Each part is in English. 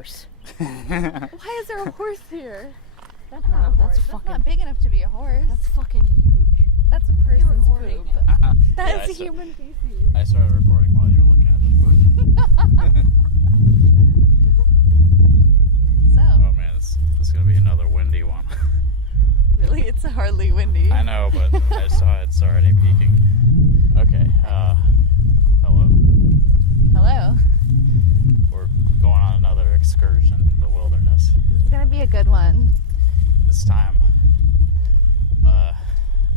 horse. Why is there a horse here? That's I don't not a know, horse. that's That's fucking- not big enough to be a horse. That's fucking huge. That's a person's recording poop. it. That is I human feces. I started recording while you were looking at the food. So, Oh man, this is gonna be another windy one. really, it's hardly windy. I know, but I saw it's already peaking. Okay, hello. Hello. We're going on another excursion in the wilderness. This is gonna be a good one. This time,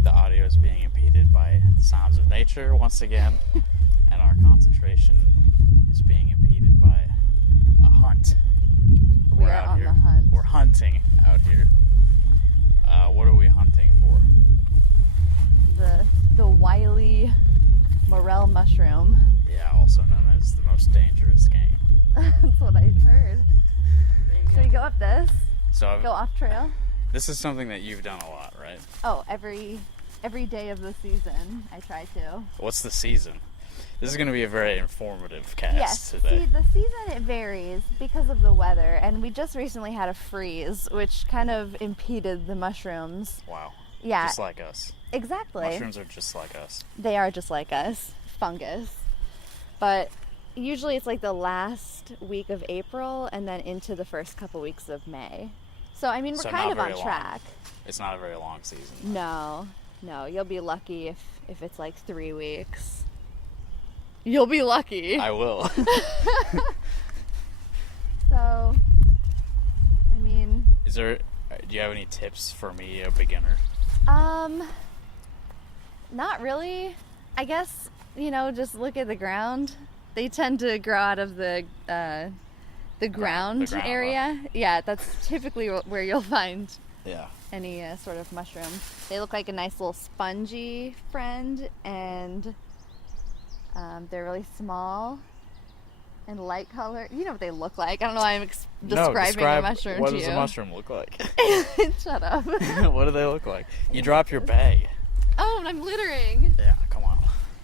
the audio is being impeded by the sounds of nature once again, and our concentration is being impeded by a hunt. We We're are out on here. the hunt. We're hunting out here. What are we hunting for? The wily morel mushroom. Yeah, also known as the most dangerous game. That's what I've heard. Should we go up this? So Go off trail? this is something that you've done a lot, right? Oh, every day of the season I try to. What's the season? This is going to be a very informative cast Yes, today. see, the season, it varies because of the weather, and we just recently had a freeze, which kind of impeded the mushrooms. Wow. Yeah, Just like us. exactly. Mushrooms are just like us. They are just like us, fungus. But usually it's like the last week of April and then into the first couple weeks of May. So, I mean, we're So kind not of on very long. track. It's not a very long season. No, you'll be lucky if it's like 3 weeks. You'll be lucky. I will. So, I mean, Do you have any tips for me, a beginner? not really. I guess, just look at the ground. They tend to grow out of the ground ground, area. Yeah, that's typically where you'll find Yeah. any sort of mushroom. They look like a nice little spongy friend, and they're really small and light color. You know what they look like. I don't know why I'm describing a mushroom what to does you. a mushroom look like? Shut up. What do they look like? You drop your bag. Oh, and I'm littering. Yeah, come on.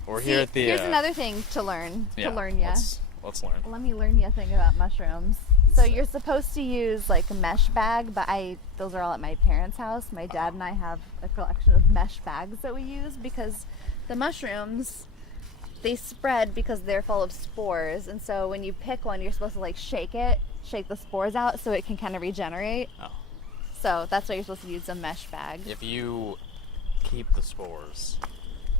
We're See, here at the... here's another thing to learn. yeah, To learn ya. Let's learn. Let me learn you a thing about mushrooms. So you're supposed to use like a mesh bag, but those are all at my parents' house. My dad and I have a collection of mesh bags that we use because the mushrooms, they spread because they're full of spores. And so when you pick one, you're supposed to like shake the spores out so it can kind of regenerate. Oh. So that's why you're supposed to use a mesh bag. If you keep the spores,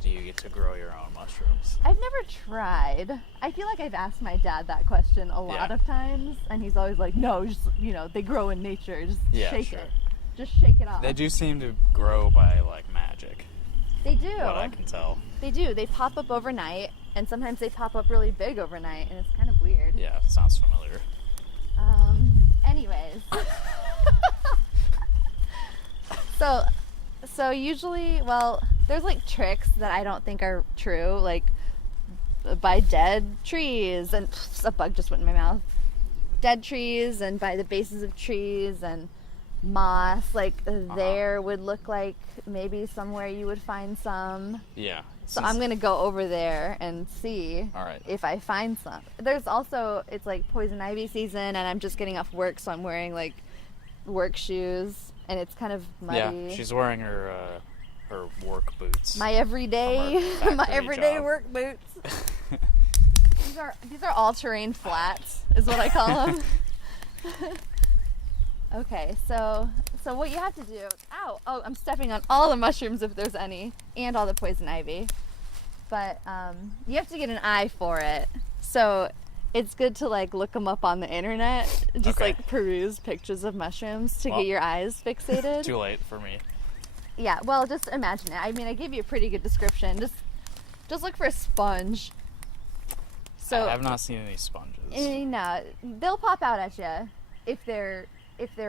do you get to grow your own mushrooms? I've never tried. I feel like I've asked my dad that question a lot Yeah. of times, and he's always like, no, just, they grow in nature. Just shake sure. it. Just shake it off. They do seem to grow by, like, magic. They do. What I can tell. They do. They pop up overnight, and sometimes they pop up really big overnight, and it's kind of weird. Yeah, sounds familiar. Anyways. So usually, well, there's like tricks that I don't think are true, like by dead trees, and a bug just went in my mouth. Dead trees, and by the bases of trees, and moss, like there would look like maybe somewhere you would find some. Yeah. So I'm gonna go over there and see All right. if I find some. There's also, it's like poison ivy season, and I'm just getting off work, so I'm wearing like work shoes, and it's kind of muddy. Yeah, she's wearing her work boots. My everyday, From her my factory everyday job. work boots. These are all-terrain flats, is what I call them. Okay, so what you have to do, oh, I'm stepping on all the mushrooms if there's any, and all the poison ivy. But you have to get an eye for it. So it's good to like look them up on the internet, just Okay. like peruse pictures of mushrooms to Well, get your eyes fixated. Too late for me. Yeah, well, just imagine it. I mean, I gave you a pretty good description. Just look for a sponge. So I have not seen any sponges. no, they'll pop out at you if they're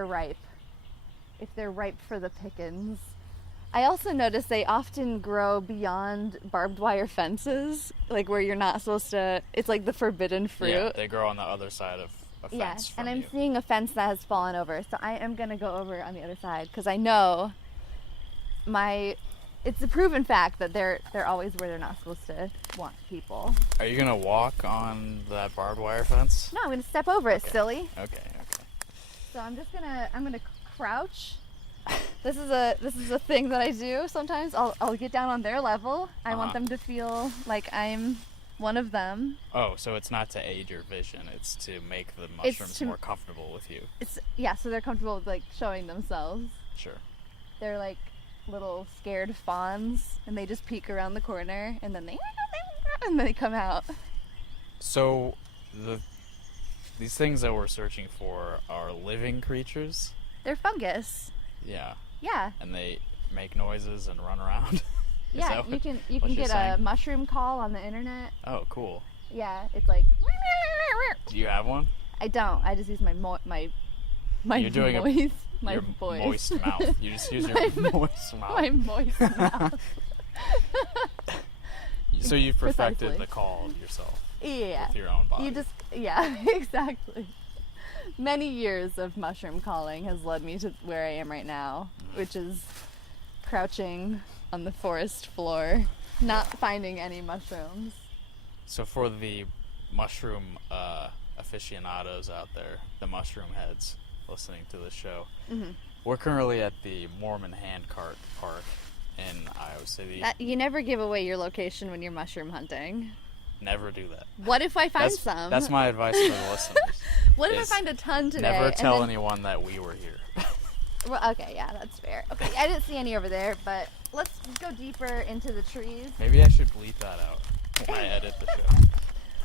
ripe. If they're ripe for the pickings. I also notice they often grow beyond barbed wire fences, like where you're not supposed to. It's like the forbidden fruit. Yeah, they grow on the other side of a fence Yeah, from and I'm you. seeing a fence that has fallen over, so I am gonna go over on the other side because I know it's a proven fact that they're always where they're not supposed to want people. Are you gonna walk on that barbed wire fence? No, I'm gonna step over it, Okay. silly. Okay. So I'm gonna crouch. This is a thing that I do sometimes. I'll get down on their level. I want them to feel like I'm one of them. Oh, so it's not to aid your vision, it's to make the mushrooms more comfortable with you. So they're comfortable with like showing themselves. Sure. They're like little scared fawns, and they just peek around the corner, and then they come out. So these things that we're searching for are living creatures? They're fungus. Yeah. Yeah. And they make noises and run around? Yeah, you can get a mushroom call on the internet. Oh, cool. Yeah, it's like... Do you have one? I don't. I just use my You're doing voice. Your voice. moist mouth. You just use your moist mouth. My moist mouth. So you've perfected Precisely. the call yourself. Yeah. With your own body. Yeah, exactly. Many years of mushroom calling has led me to where I am right now, which is crouching on the forest floor, not finding any mushrooms. So for the mushroom aficionados out there, the mushroom heads listening to this show, we're currently at the Mormon Handcart Park in Iowa City. You never give away your location when you're mushroom hunting. Never do that. What if I find some? That's my advice to the listeners. What if I find a ton today? Never tell anyone that we were here. Well, okay, yeah, that's fair. Okay, I didn't see any over there, but let's go deeper into the trees. Maybe I should bleep that out when I edit the show.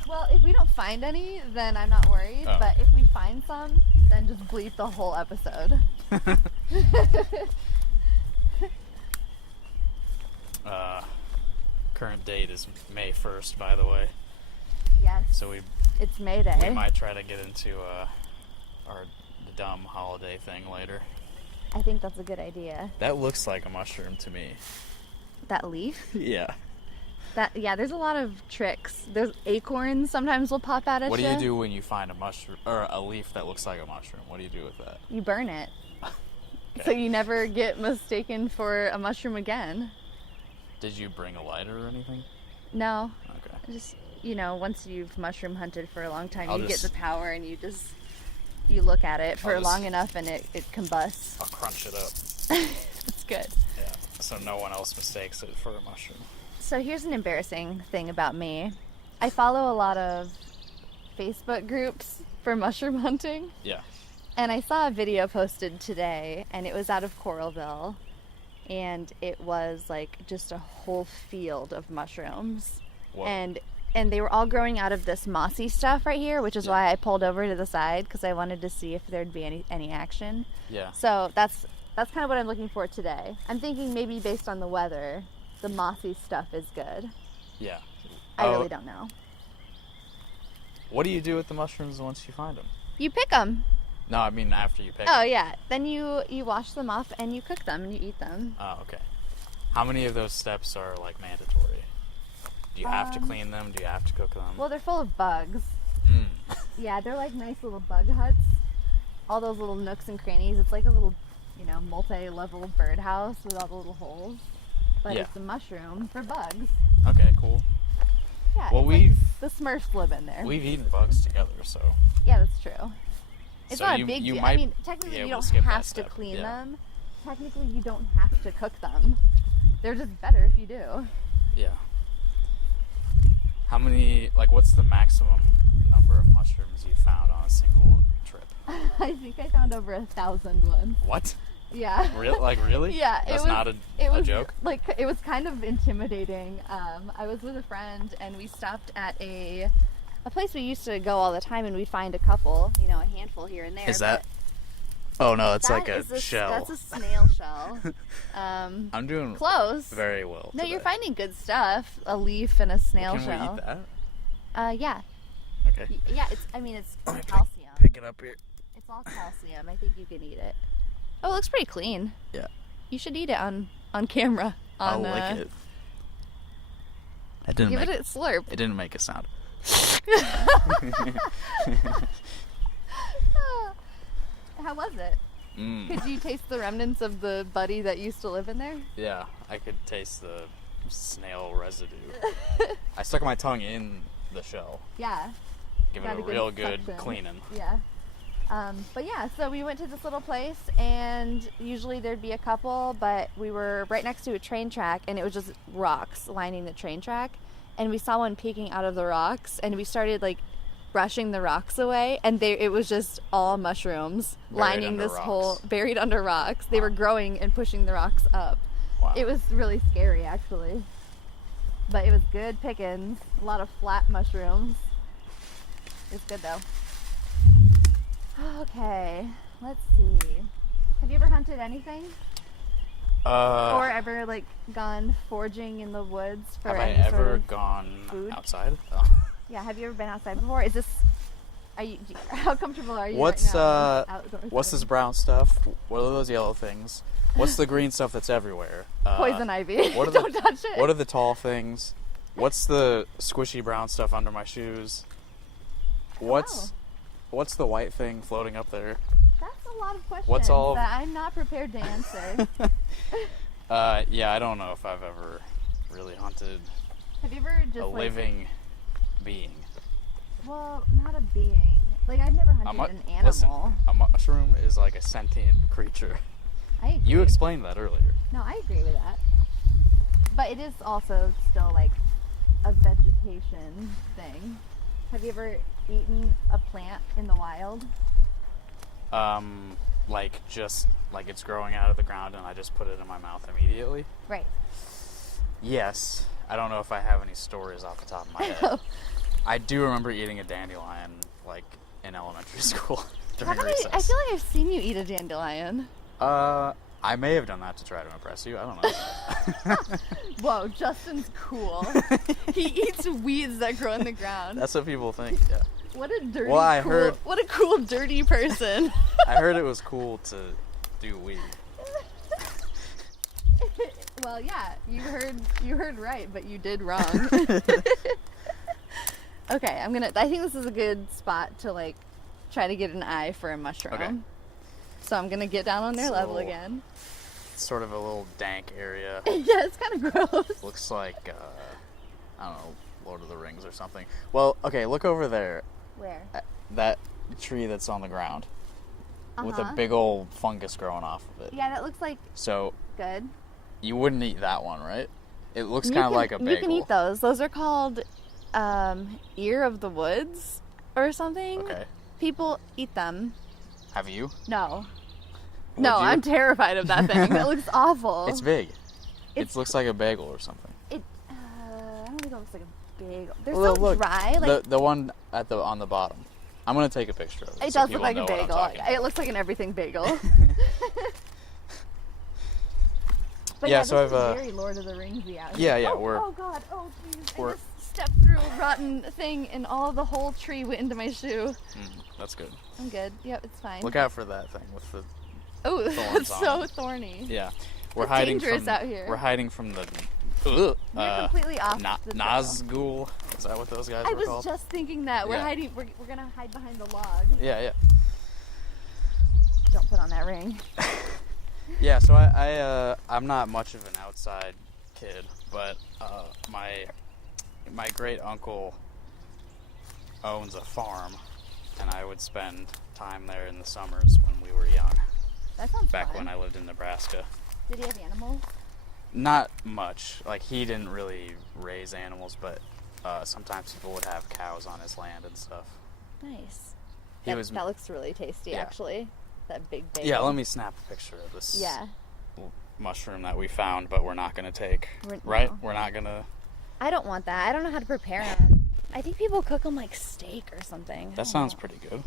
Well, if we don't find any, then I'm not worried. Oh. But if we find some, then just bleep the whole episode. Current date is May 1st, by the way. Yes. So it's May Day. We might try to get into our dumb holiday thing later. I think that's a good idea. That looks like a mushroom to me. That leaf? Yeah. There's a lot of tricks. There's acorns sometimes will pop out at you. What do you do when you find a mushroom or a leaf that looks like a mushroom? What do you do with that? You burn it. Okay. So you never get mistaken for a mushroom again. Did you bring a lighter or anything? No. Okay. Just, once you've mushroom hunted for a la time, I'll you just get the power and you look at it for long enough and it combusts. I'll crunch it up. It's good. Yeah. So no one else mistakes it for a mushroom. So here's an embarrassing thing about me. I follow a lot of Facebook groups for mushroom hunting. Yeah. And I saw a video posted today, and it was out of Coralville, and it was like just a whole field of mushrooms. Whoa. And they were all growing out of this mossy stuff right here, which is why I pulled over to the side, because I wanted to see if there'd be any action. Yeah. So that's kind of what I'm looking for today. I'm thinking maybe based on the weather, the mossy stuff is good. Yeah. I really don't know. What do you do with the mushrooms once you find them? You pick them. No, I mean after you pick Oh, them. yeah. Then you wash them off and you cook them and you eat them. Oh, okay. How many of those steps are like mandatory? Do you have to clean them? Do you have to cook them? Well, they're full of bugs. Mm. Yeah, they're like nice little bug huts. All those little nooks and crannies. It's like a little, multi-level birdhouse with all the little holes. But Yeah. it's a mushroom for bugs. Okay, cool. Yeah, Well, it's like the Smurfs live in there. We've eaten bugs together, so. Yeah, that's true. It's So not you- a big you deal. might I mean, be technically you able don't to skip that have to step, clean yeah. them. Technically you don't have to cook them. They're just better if you do. Yeah. How many, what's the maximum number of mushrooms you found on a single trip? I think I found over 1,000 ones. What? Yeah. Really? Yeah. That's not a joke? It was kind of intimidating. I was with a friend and we stopped at a place we used to go all the time, and we'd find a couple, a handful here and there. Is that? Oh no, it's like a shell. That's a snail shell. I'm doing close. very well. No, today. you're finding good stuff. A leaf and a snail Can shell. we eat that? Yeah. Okay. Yeah, it's calcium. Pick it up here. It's all calcium. I think you can eat it. Oh, it looks pretty clean. Yeah. You should eat it on camera. I'll lick it. It didn't Give make it a slurp. It didn't make a sound. How was it? Mm. Could you taste the remnants of the buddy that used to live in there? Yeah, I could taste the snail residue. I stuck my tongue in the shell. Yeah. Give it Got a a good real good suction. cleaning. Yeah. But yeah, so we went to this little place, and usually there'd be a couple, but we were right next to a train track, and it was just rocks lining the train track. And we saw one peeking out of the rocks, and we started like brushing the rocks away, and it was just all mushrooms lining this whole, buried under rocks. They were growing and pushing the rocks up. Wow. It was really scary, actually. But it was good pickings. A lot of flat mushrooms. It's good though. Okay, let's see. Have you ever hunted anything? Or ever like gone foraging in the woods for have any I sort ever of gone food? outside? Oh. Yeah, have you ever been outside before? Is this? How comfortable are you What's right now? Outdoors what's this living? brown stuff? What are those yellow things? What's the green stuff that's everywhere? Poison ivy. What are Don't touch it. What are the tall things? What's the squishy brown stuff under my shoes? What's the white thing floating up there? That's a lot of questions What's all- that I'm not prepared to answer. Yeah, I don't know if I've ever really hunted Have you ever just a living being. Well, not a being. Like I've never hunted an animal. Listen, a mushroom is like a sentient creature. I agree. You explained that earlier. No, I agree with that. But it is also still like a vegetation thing. Have you ever eaten a plant in the wild? Like just like it's growing out of the ground and I just put it in my mouth immediately? Right. Yes. I don't know if I have any stories off the top of my head. I do remember eating a dandelion like in elementary school during recess. I feel like I've seen you eat a dandelion. I may have done that to try to impress you. I don't know. Whoa, Justin's cool. He eats weeds that grow in the ground. That's what people think, yeah. What a dirty, what a cool, dirty person. I heard it was cool to do weed. Well, yeah, you heard right, but you did wrong. Okay, I think this is a good spot to like try to get an eye for a mushroom. Okay. So I'm gonna get down on their level again. It's sort of a little dank area. Yeah, it's kind of gross. Looks like, I don't know, Lord of the Rings or something. Well, okay, look over there. Where? That tree that's on the ground. With a big old fungus growing off of it. Yeah, that looks like So, good. you wouldn't eat that one, right? It looks kind of like a bagel. You can eat those. Those are called ear of the woods or something. Okay. People eat them. Have you? No. Would No, you? I'm terrified of that thing. It looks awful. It's big. It looks like a bagel or something. I don't think it looks like a bagel. They're Well, so look, dry. Like the one on the bottom. I'm gonna take a picture of it. it so does look people like know a what I'm bagel. talking about. It looks like an everything bagel. But Yeah, yeah, so this is I've, very Lord of the Ringsy out Yeah, here. yeah, Oh God! Oh please! I we're- just stepped through a rotten thing, and all the whole tree went into my shoe. That's good. I'm good. Yep, it's fine. Look out for that thing with the. Oh, thorns that's on so it. thorny. Yeah, we're It's hiding dangerous from. out here. We're hiding from the. You're completely off the trail. Nazgul. Is that what those guys I were was called? just thinking that we're Yeah. hiding. We're gonna hide behind the log. Yeah. Don't put on that ring. Yeah, so I'm not much of an outside kid, but my great uncle owns a farm, and I would spend time there in the summers when we were young. That sounds Back fun. when I lived in Nebraska. Did he have animals? Not much. Like, he didn't really raise animals, but sometimes people would have cows on his land and stuff. Nice. He That was looks really tasty, Yeah. actually. That big bagel. Yeah, let me snap a picture of this Yeah. mushroom that we found, but we're not going to take. No. Right? We're not going to... I don't want that. I don't know how to prepare them. I think people cook them like steak or something. That sounds pretty good.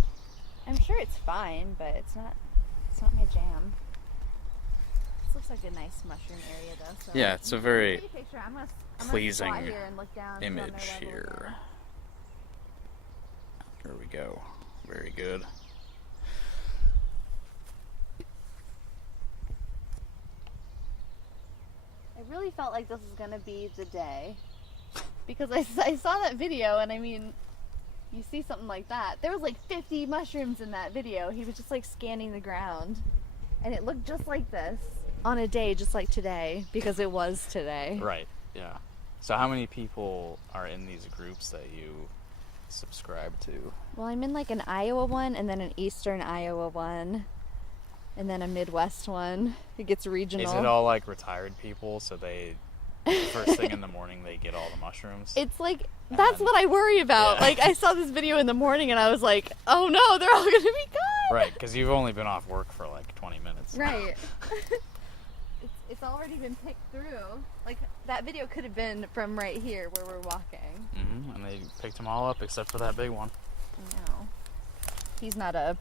I'm sure it's fine, but it's not my jam. This looks like a nice mushroom area, though. So Yeah, it's a very Take a picture. I'm gonna pleasing squat here and look down on their image level here. again. There we go. Very good. I really felt like this was gonna be the day because I saw that video, and I mean, you see something like that. There was like 50 mushrooms in that video. He was just like scanning the ground, and it looked just like this on a day just like today, because it was today. Right, yeah. So how many people are in these groups that you subscribe to? Well, I'm in like an Iowa one, and then an Eastern Iowa one, and then a Midwest one. It gets regional. Is it all like retired people? So they first thing in the morning they get all the mushrooms. It's like that's what I worry about. Yeah. Like I saw this video in the morning, and I was like, oh no, they're all gonna be gone. Right, because you've only been off work for like 20 minutes. Right. It's already been picked through. Like that video could have been from right here where we're walking. And they picked them all up except for that big one. No. He's not an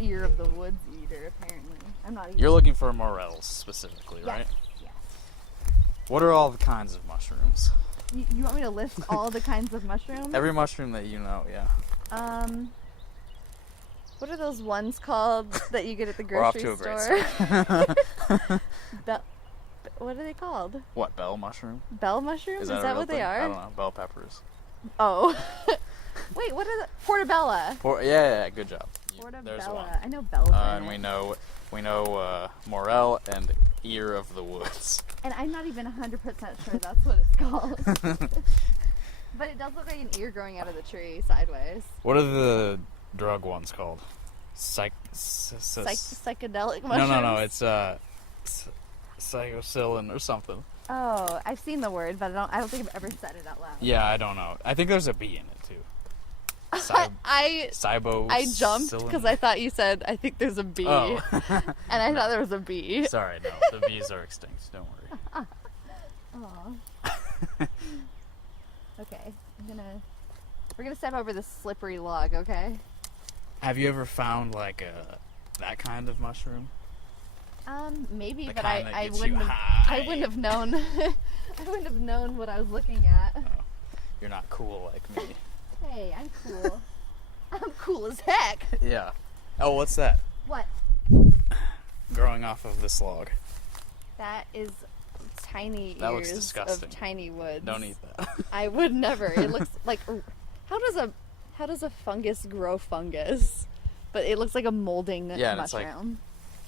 ear of the woods eater, apparently. I'm not eating. You're looking for morels specifically, right? Yes. What are all the kinds of mushrooms? You want me to list all the kinds of mushrooms? Every mushroom that you know, yeah. What are those ones called that you get at the We're off grocery to a great store? start. What are they called? What, bell mushroom? Bell mushrooms? Is a that real what they thing? are? I don't know. Bell peppers. Oh. Wait, what are the portobello? Yeah, good job. There's one. Portobello. I know bells. And we know morel and ear of the woods. And I'm not even 100% sure that's what it's called. But it does look like an ear growing out of the tree sideways. What are the drug ones called? Psychedelic mushrooms? No, it's psilocybin or something. Oh, I've seen the word, but I don't think I've ever said it out loud. Yeah, I don't know. I think there's a bee in it too. I jumped because I thought you said I think there's a bee, Oh. and I thought there was a bee. Sorry, no, the bees are extinct. Don't worry. Aw. Okay, we're gonna step over this slippery log. Okay. Have you ever found like that kind of mushroom? Maybe, The but kind that I gets wouldn't you have. high. I wouldn't have known. I wouldn't have known what I was looking at. Oh, you're not cool like me. Hey, I'm cool. I'm cool as heck. Yeah. Oh, what's that? What? Growing off of this log. That is tiny That looks ears disgusting. of tiny woods. Don't eat that. I would never. It looks like how does a fungus grow fungus? But it looks like a molding Yeah, and it's like mushroom.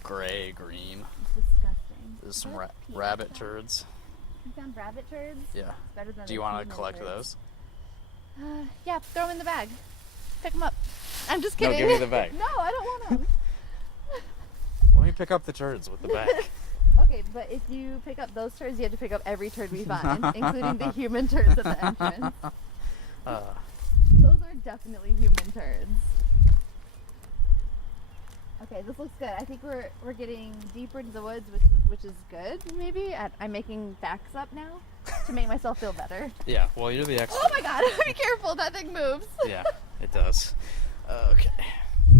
gray, green. It's disgusting. There's some What? rabbit turds. You found rabbit turds? Yeah. It's better than Do you the want to human collect turds. those? Yeah, throw them in the bag. Pick them up. I'm just No, kidding. give me the bag. No, I don't want them. Let me pick up the turds with the bag. Okay, but if you pick up those turds, you have to pick up every turd we find, including the human turds at the entrance. Those are definitely human turds. Okay, this looks good. I think we're getting deeper into the woods, which is good. Maybe I'm making facts up now to make myself feel better. Yeah, well, you're the expert. Oh my god! Be careful, that thing moves. Yeah, it does. Okay.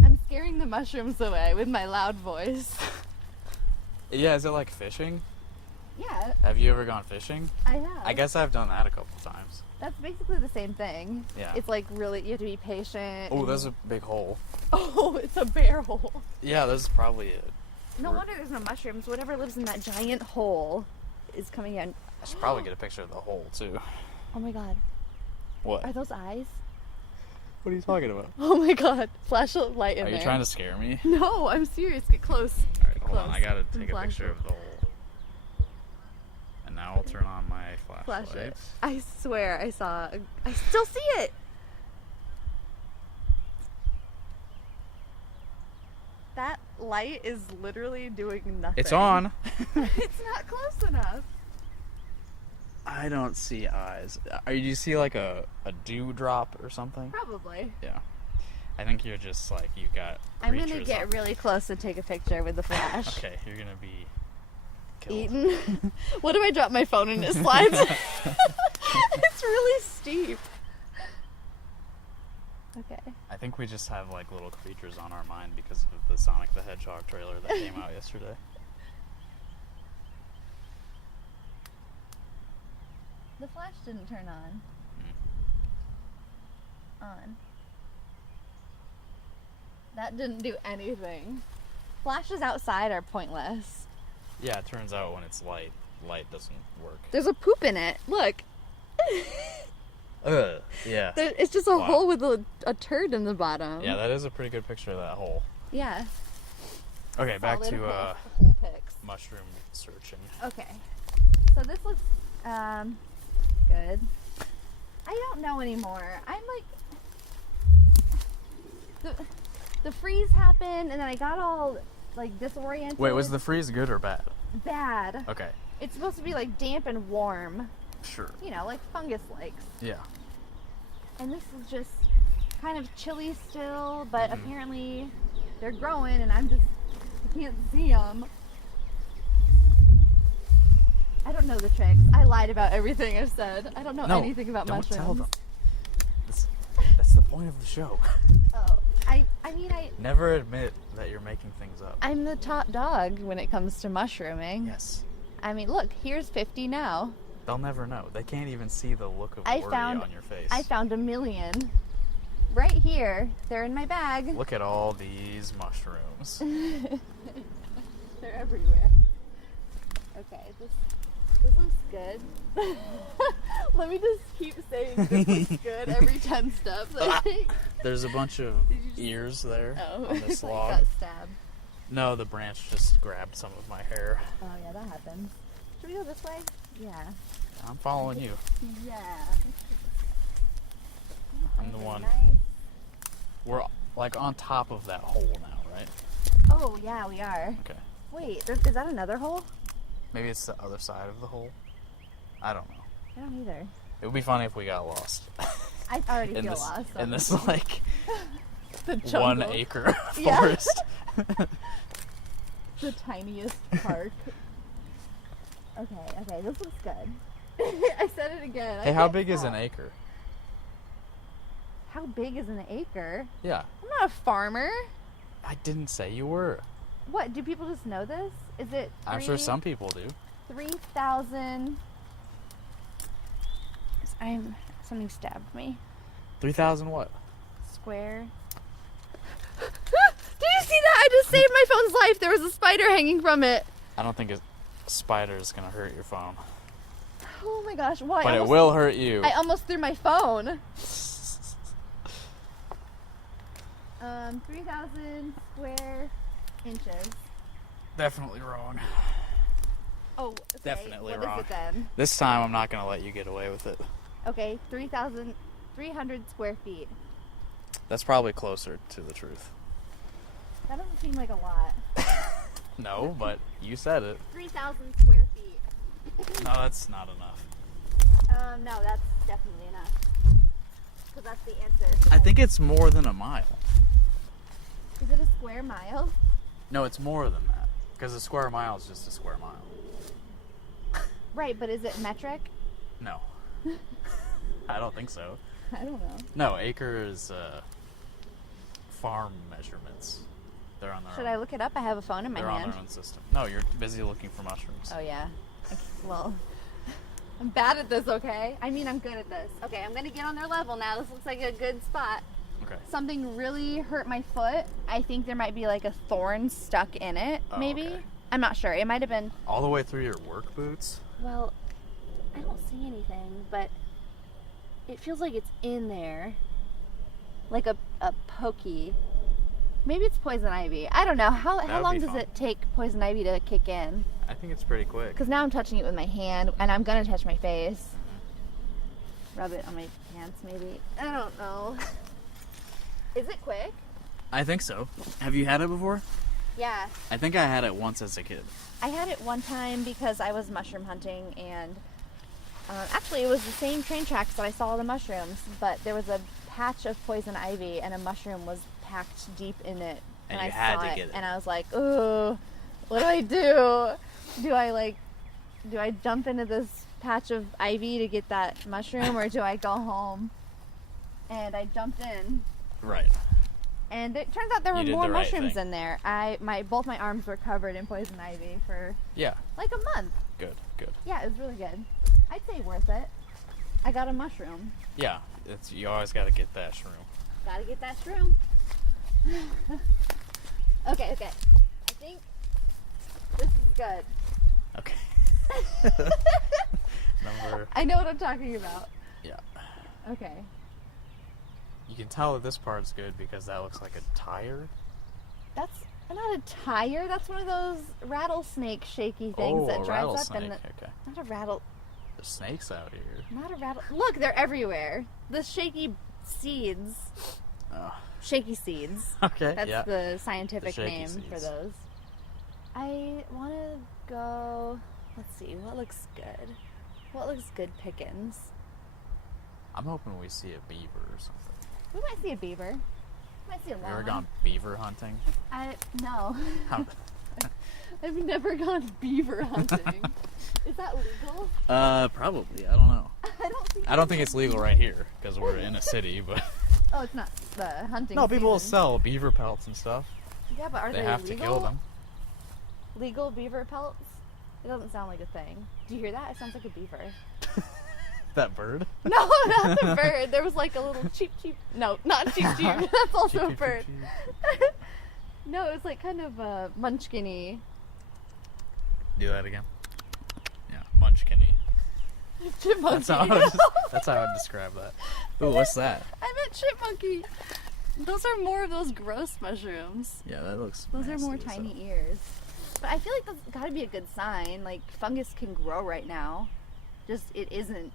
I'm scaring the mushrooms away with my loud voice. Yeah, is it like fishing? Yeah, Have you ever gone fishing? I have. I guess I've done that a couple times. That's basically the same thing. Yeah. It's like really, you have to be patient. Oh, and- there's a big hole. Oh, it's a bear hole. Yeah, there's probably it. No wonder there's no mushrooms. Whatever lives in that giant hole is coming in. I should probably get a picture of the hole, too. Oh my god. What? Are those eyes? What are you talking about? Oh my god. Flash a light in Are there. you trying to scare me? No, I'm serious. Get close. Alright, hold on. Close. I gotta And take a flash picture it. of the hole. And now I'll turn on my flashlight. Flash it. I swear I still see it. That light is literally doing nothing. It's on. It's not close enough. I don't see eyes. Do you see like a dewdrop or something? Probably. Yeah. I think you're just like, you've got I'm gonna creatures get up. really close and take a picture with the flash. Okay, you're gonna be killed. Eaten. What if I drop my phone and it slides? It's really steep. Okay. I think we just have like little creatures on our mind because of the Sonic the Hedgehog trailer that came out yesterday. The flash didn't turn on. On. That didn't do anything. Flashes outside are pointless. Yeah, it turns out when it's light doesn't work. There's a poop in it. Look. Ugh. Yeah. It's just a Wow. hole with a turd in the bottom. Yeah, that is a pretty good picture of that hole. Yeah. Okay, back Solid to hole pics. mushroom searching. Okay. So this looks good. I don't know anymore. I'm like the freeze happened, and then I got all like disoriented. Wait, was the freeze good or bad? Bad? Okay. It's supposed to be like damp and warm. Sure. You know, like fungus likes. Yeah. And this is just kind of chilly still, but apparently they're growing, and I can't see them. I don't know the tricks. I lied about everything I've said. I don't know anything about mushrooms. Don't tell them. That's the point of the show. Oh, I mean, Never admit that you're making things up. I'm the top dog when it comes to mushrooming. Yes. I mean, look, here's 50 now. They'll never know. They can't even see the look of worry on your face. I found 1 million. Right here. They're in my bag. Look at all these mushrooms. They're everywhere. Okay, this looks good. Let me just keep saying this looks good every 10 steps, I think. There's a bunch of ears there on this I log. got stabbed. No, the branch just grabbed some of my hair. Oh yeah, that happens. Should we go this way? Yeah. I'm following you. Yeah. I'm the one. Nice. We're like on top of that hole now, right? Oh yeah, we are. Okay. Wait, is that another hole? Maybe it's the other side of the hole. I don't know. I don't either. It would be funny if we got lost. I already feel this, lost. in this like the 1 jungle. acre Yeah. forest. The tiniest park. Okay, this looks good. I said it again. Hey, how big is an acre? How big is an acre? Yeah. I'm not a farmer. I didn't say you were. What, do people just know this? Is it I'm sure some people do. 3,000... Something stabbed me. 3,000 what? Square. Did you see that? I just saved my phone's life. There was a spider hanging from it. I don't think a spider is going to hurt your phone. Oh my gosh. Well, But it will hurt you. I almost threw my phone. 3,000 square inches. Definitely wrong. Oh, okay. Definitely What wrong. is it then? This time I'm not going to let you get away with it. Okay, 3,300 square feet. That's probably closer to the truth. That doesn't seem like a lot. No, but you said it. 3,000 square feet. No, that's not enough. No, that's definitely enough. Because that's the answer. I think it's more than a mile. Is it a square mile? No, it's more than that. Because a square mile is just a square mile. Right, but is it metric? No. I don't think so. I don't know. No, acre is farm measurements. They're on their Should own. I look it up? I have a phone in my They're hand. on their own system. No, you're busy looking for mushrooms. Oh, yeah. Okay, well, I'm bad at this, okay? I mean, I'm good at this. Okay, I'm going to get on their level now. This looks like a good spot. Okay. Something really hurt my foot. I think there might be like a thorn stuck in it, Oh, maybe. okay. I'm not sure. It might have been... All the way through your work boots? Well, I don't see anything, but it feels like it's in there. Like a pokey. Maybe it's poison ivy. I don't know. How would long be does fun. it take poison ivy to kick in? I think it's pretty quick. Because now I'm touching it with my hand, and I'm going to touch my face. Rub it on my pants, maybe. I don't know. Is it quick? I think so. Have you had it before? Yeah. I think I had it once as a kid. I had it one time because I was mushroom hunting, and actually it was the same train tracks that I saw the mushrooms, but there was a patch of poison ivy and a mushroom was packed deep in it. And I you had saw to it, get it. and I was like, ooh, what do I do? Do I jump into this patch of ivy to get that mushroom, or do I go home? And I jumped in. Right. And it turns out there were You did more the right mushrooms thing. in there. Both my arms were covered in poison ivy for Yeah. like a month. Good. Yeah, it was really good. I'd say worth it. I got a mushroom. Yeah. You always got to get that shroom. Gotta get that shroom. Okay. I think this is good. Okay. Number. I know what I'm talking about. Yeah. Okay. You can tell that this part's good because that looks like a tire. That's not a tire. That's one of those rattlesnake shaky things that a drives up in rattlesnake. the... Okay. Not a rattle... There's snakes out here. Not a rattle... Look, they're everywhere. The shaky seeds. Oh. Shaky seeds. Okay, That's yeah. the scientific The shaky name for seeds. those. I want to go... Let's see, what looks good? What looks good pickings? I'm hoping we see a beaver or something. We might see a beaver. We might see a You llama. ever gone beaver hunting? No. I've never gone beaver hunting. Is that legal? Probably. I don't know. I don't think it's legal right here because we're in a city, but Oh, it's not the hunting no, people will season. sell beaver pelts and stuff. Yeah, but are they have legal? to kill them. Legal beaver pelts? It doesn't sound like a thing. Do you hear that? It sounds like a beaver. That bird? No, not the bird. There was like a little cheep. No, not cheep. That's also a Cheep, bird. cheep, cheep. No, it was like kind of a munchkin-y. Do that again. Yeah, munchkin-y. Chipmunky. That's how I would describe that. Ooh, what's that? I meant chipmunky. Those are more of those gross mushrooms. Yeah, that looks. Those are nasty more as tiny hell. ears. But I feel like that's got to be a good sign. Like fungus can grow right now. Just it isn't.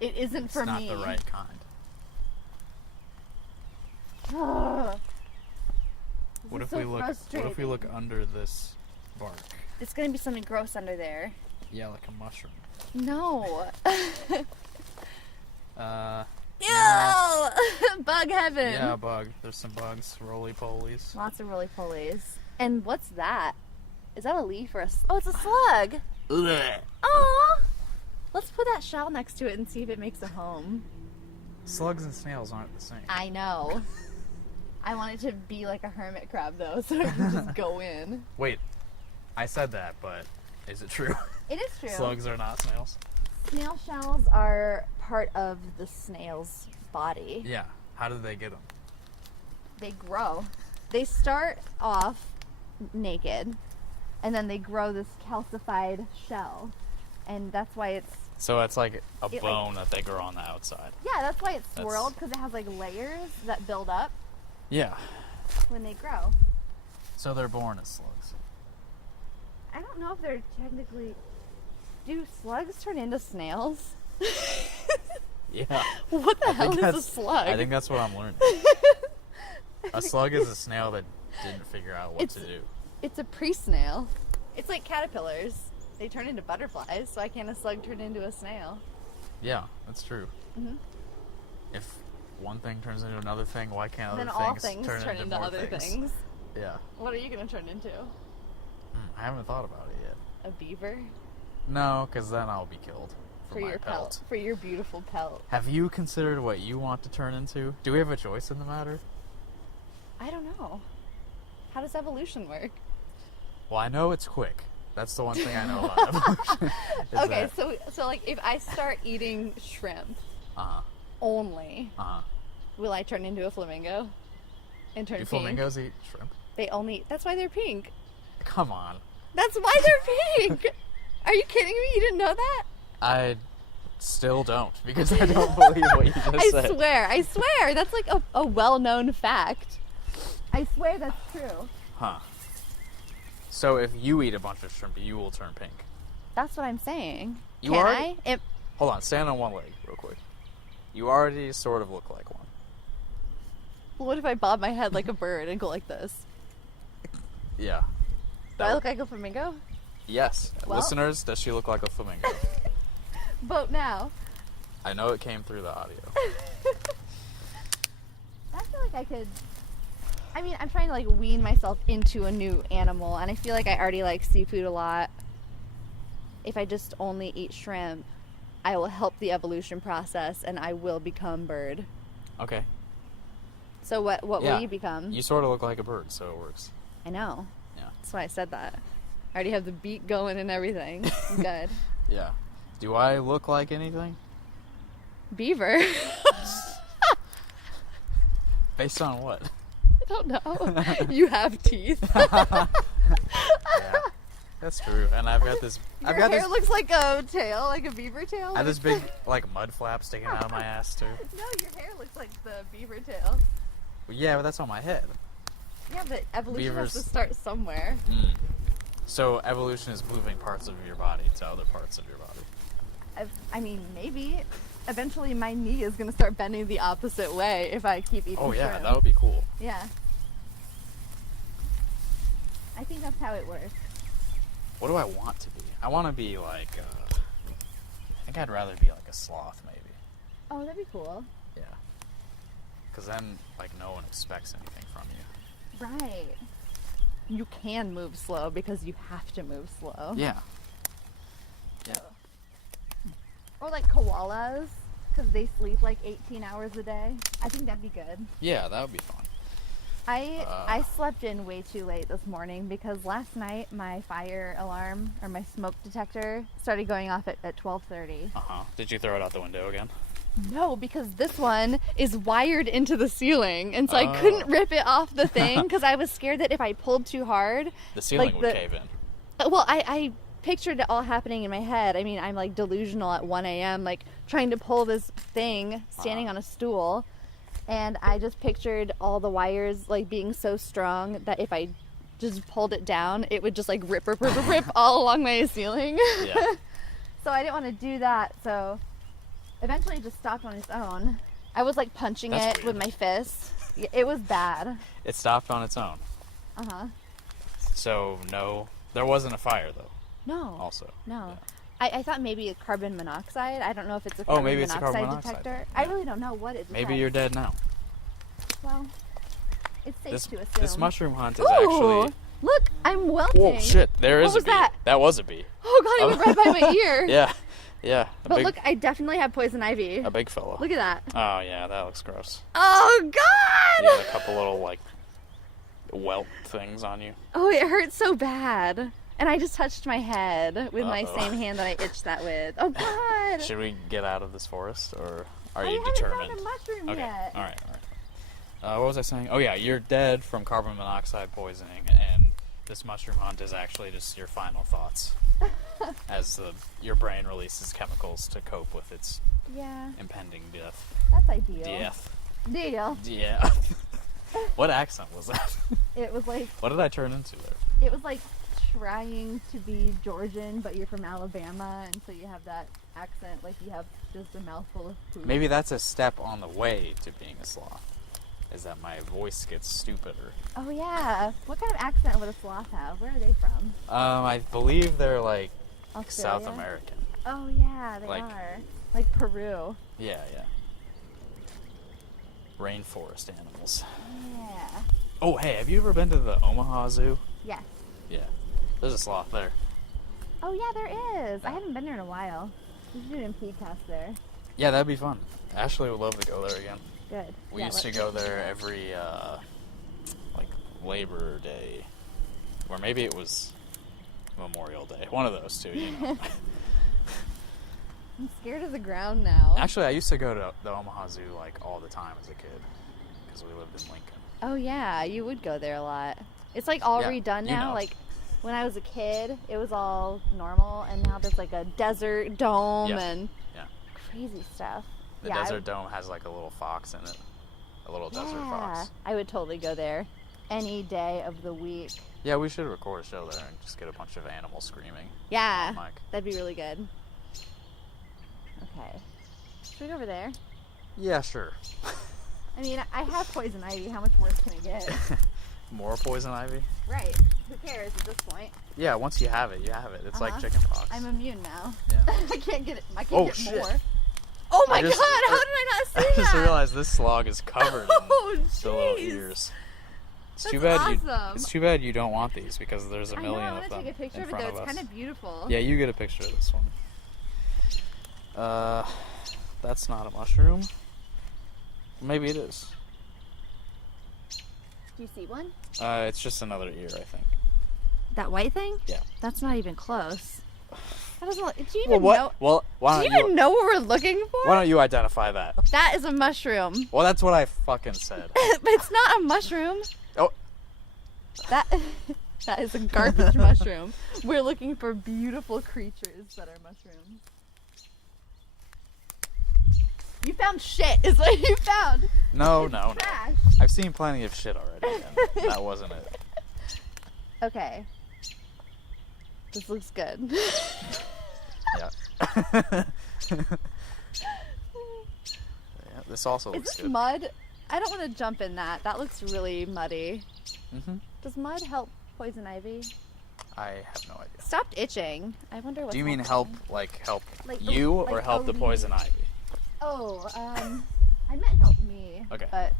It isn't for It's not me. the right kind. Ugh. This What is if so we look? What if we frustrating. look under this bark? It's gonna be something gross under there. Yeah, like a mushroom. No. Yeah. Ew! Bug heaven. Yeah, bug. There's some bugs, roly-polies. Lots of roly-polies. And what's that? Is that a leaf or a... Oh, it's a slug. Ugh. Aw. Let's put that shell next to it and see if it makes a home. Slugs and snails aren't the same. I know. I want it to be like a hermit crab, though, so I can just go in. Wait, I said that, but is it true? It is true. Slugs are not snails? Snail shells are part of the snail's body. Yeah. How did they get them? They grow. They start off naked, and then they grow this calcified shell, and that's why it's... So it's like a It, bone that they grow on the outside. Yeah, that's why it's That's- swirled, because it has like layers that build up Yeah. when they grow. So they're born as slugs. I don't know if they're technically... Do slugs turn into snails? Yeah. What the I hell think is a that's- slug? I think that's what I'm learning. A slug is a snail that didn't figure out what to do. It's a pre-snail. It's like caterpillars. They turn into butterflies, so why can't a slug turn into a snail? Yeah, that's true. Mhm. If one thing turns into another thing, why can't Then other all things things turn into more other things. Yeah. What are you going to turn into? I haven't thought about it yet. A beaver? No, because then I'll be killed for my your pelt. For your beautiful pelt. Have you considered what you want to turn into? Do we have a choice in the matter? I don't know. How does evolution work? Well, I know it's quick. That's the one thing I know about evolution. is Okay, that- so like if I start eating shrimp Uh-huh. only, Uh-huh. will I turn into a flamingo? And turn Do pink? flamingos eat shrimp? They only... That's why they're pink. Come on. That's why they're pink! Are you kidding me? You didn't know that? I still don't, because I don't believe what you just said. I swear. That's like a well-known fact. I swear that's true. Huh. So if you eat a bunch of shrimp, you will turn pink. That's what I'm saying. You Can already- I? Hold on, stand on one leg real quick. You already sort of look like one. What if I bob my head like a bird and go like this? Yeah. Do I look like a flamingo? Yes. Well- Listeners, does she look like a flamingo? Vote now. I know it came through the audio. I feel like I could... I mean, I'm trying to like wean myself into a new animal, and I feel like I already like seafood a lot. If I just only eat shrimp, I will help the evolution process, and I will become bird. Okay. So what Yeah. will you become? You sort of look like a bird, so it works. I know. Yeah. That's why I said that. I already have the beak going and everything. I'm good. Yeah. Do I look like anything? Beaver. Based on what? I don't know. You have teeth. Yeah. That's true. And I've got this. Your I've got hair this. looks like a tail, like a beaver tail. I have this big like mud flap sticking out of my ass too. No, your hair looks like the beaver tail. Well, yeah, but that's on my head. Yeah, but evolution has to Beavers- start somewhere. So evolution is moving parts of your body to other parts of your body. I mean, maybe. eventually my knee is going to start bending the opposite way if I keep eating Oh yeah, shrimp. that would be cool. Yeah. I think that's how it works. What do I want to be? I want to be like, I think I'd rather be like a sloth maybe. Oh, that'd be cool. Yeah. Because then, like, no one expects anything from you. Right. You can move slow because you have to move slow. Yeah. Yeah. Or like koalas, because they sleep like 18 hours a day. I think that'd be good. Yeah, that would be fun. I slept in way too late this morning because last night my fire alarm or my smoke detector started going off at 12:30. Did you throw it out the window again? No, because this one is wired into the ceiling, and so I couldn't rip it off the thing because I was scared that if I pulled too hard, the ceiling would cave in. Well, I pictured it all happening in my head. I mean, I'm like delusional at 1 a.m. like trying to pull this thing standing on a stool. And I just pictured all the wires like being so strong that if I just pulled it down, it would just like rip all along my ceiling. Yeah. So I didn't want to do that. So eventually it just stopped on its own. I was like punching That's it weird. with my fist. It was bad. It stopped on its own. Uh-huh. So, no, there wasn't a fire though. No. Also. No. Yeah. I thought maybe it's carbon monoxide. I don't know if it's a carbon maybe it's a monoxide carbon monoxide. detector. Yeah. I really don't know what it Maybe detects. you're dead now. Well, it's safe to assume. This mushroom hunt is Ooh, actually... look, I'm welting. Whoa, shit, there is What a was bee. that? That was a bee. Oh god, it went right by my ear. Yeah. But look, I definitely have poison ivy. A big fella. Look at that. Oh, yeah, that looks gross. Oh You god! got a couple little, like, welt things on you. Oh, it hurts so bad. And I just touched my head with my Uh-oh. same hand that I itched that with. Oh god! Should we get out of this forest, or are I you haven't determined? found a mushroom Okay, yet. all right. What was I saying? Oh yeah, you're dead from carbon monoxide poisoning, and this mushroom hunt is actually just your final thoughts as your brain releases chemicals to cope with its Yeah, impending death. that's ideal. Death. Deal. Yeah. What accent was that? It was like What did I turn into there? it was like trying to be Georgian, but you're from Alabama, and so you have that accent, like you have just a mouthful of food. Maybe that's a step on the way to being a sloth. Is that my voice gets stupider. Oh yeah. What kind of accent would a sloth have? Where are they from? I believe they're like Australia? South American. Oh yeah, they Like- are. Like Peru. Yeah. Rainforest animals. Yeah. Oh, hey, have you ever been to the Omaha Zoo? Yes. Yeah. There's a sloth there. Oh yeah, there is. I haven't been there in a while. We should do an impedecast there. Yeah, that'd be fun. Ashley would love to go there again. Good. We Yeah, used to let's go do there that. every, like, Labor Day. Or maybe it was Memorial Day. One of those two, you know. I'm scared of the ground now. Actually, I used to go to the Omaha Zoo, like, all the time as a kid. Because we lived in Lincoln. Oh yeah, you would go there a lot. It's like all Yeah, redone you now. know. Like when I was a kid, it was all normal, and now there's like a desert dome Yeah. and Yeah. crazy stuff. The yeah, desert dome has, like, a little fox in it. A little desert fox. I would totally go there any day of the week. Yeah, we should record a show there and just get a bunch of animals screaming. Yeah, on mic. that'd be really good. Okay, should we go over there? Yeah, sure. I mean, I have poison ivy. How much worse can I get? More poison ivy? Right. Who cares at this point? Yeah, once you have it, you have it. It's like Uh-huh. chicken pox. I'm immune now. Yeah. I can't get it. I can't Oh, get shit. more. Oh my I just- god! How did I not see I just that? realized this slog is covered Oh, in the little jeez. ears. It's That's too bad awesome. it's too bad you don't want these because there's a I know. million I of want to them take a picture in of it front though. of It's us. kind of beautiful. Yeah, you get a picture of this one. That's not a mushroom. Maybe it is. Do you see one? It's just another ear, I think. That white thing? Yeah. That's not even close. That doesn't. Do you Well, even what? know? Well, why Do don't you you? even know what we're looking for? Why don't you identify that? That is a mushroom. Well, that's what I fucking said. But it's not a mushroom. Oh. That that is a garbage mushroom. We're looking for beautiful creatures that are mushrooms. You found shit, is what you found. No, It's no, no. trash. I've seen plenty of shit already. And that wasn't it. Okay. This looks good. Yeah. This also Is looks this good. mud? I don't want to jump in that. That looks really muddy. Mm-hmm. Does mud help poison ivy? I have no idea. Stopped itching. I wonder what's Do you mean happening. help, help Like you, or like help the poison ivy? Oh, I meant help me. Okay. But,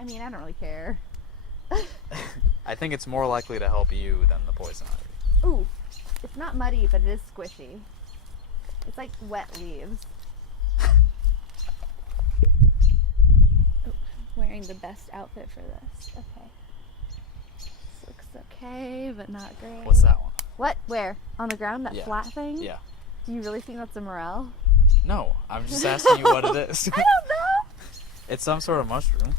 I mean, I don't really care. I think it's more likely to help you than the poison ivy. Ooh, it's not muddy, but it is squishy. It's like wet leaves. Oh, wearing the best outfit for this. Okay. This looks okay, but not great. What's that one? What? Where? On the ground? That Yeah. flat thing? Yeah. Do you really think that's a morel? No, I'm just asking you what it is. I don't know. It's some sort of mushroom,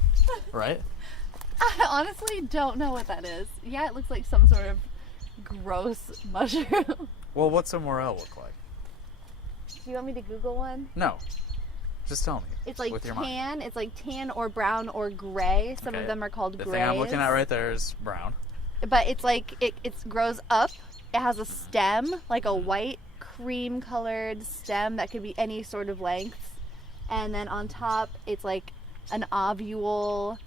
right? I honestly don't know what that is. Yeah, it looks like some sort of gross mushroom. Well, what's a morel look like? Do you want me to Google one? No. Just tell me. It's like with your mind. tan. It's like tan or brown or gray. Some Okay. of them are called The grays. thing I'm looking at right there is brown. But it's like it grows up. It has a stem, like a white cream colored stem that could be any sort of length. And then on top, it's like an ovule,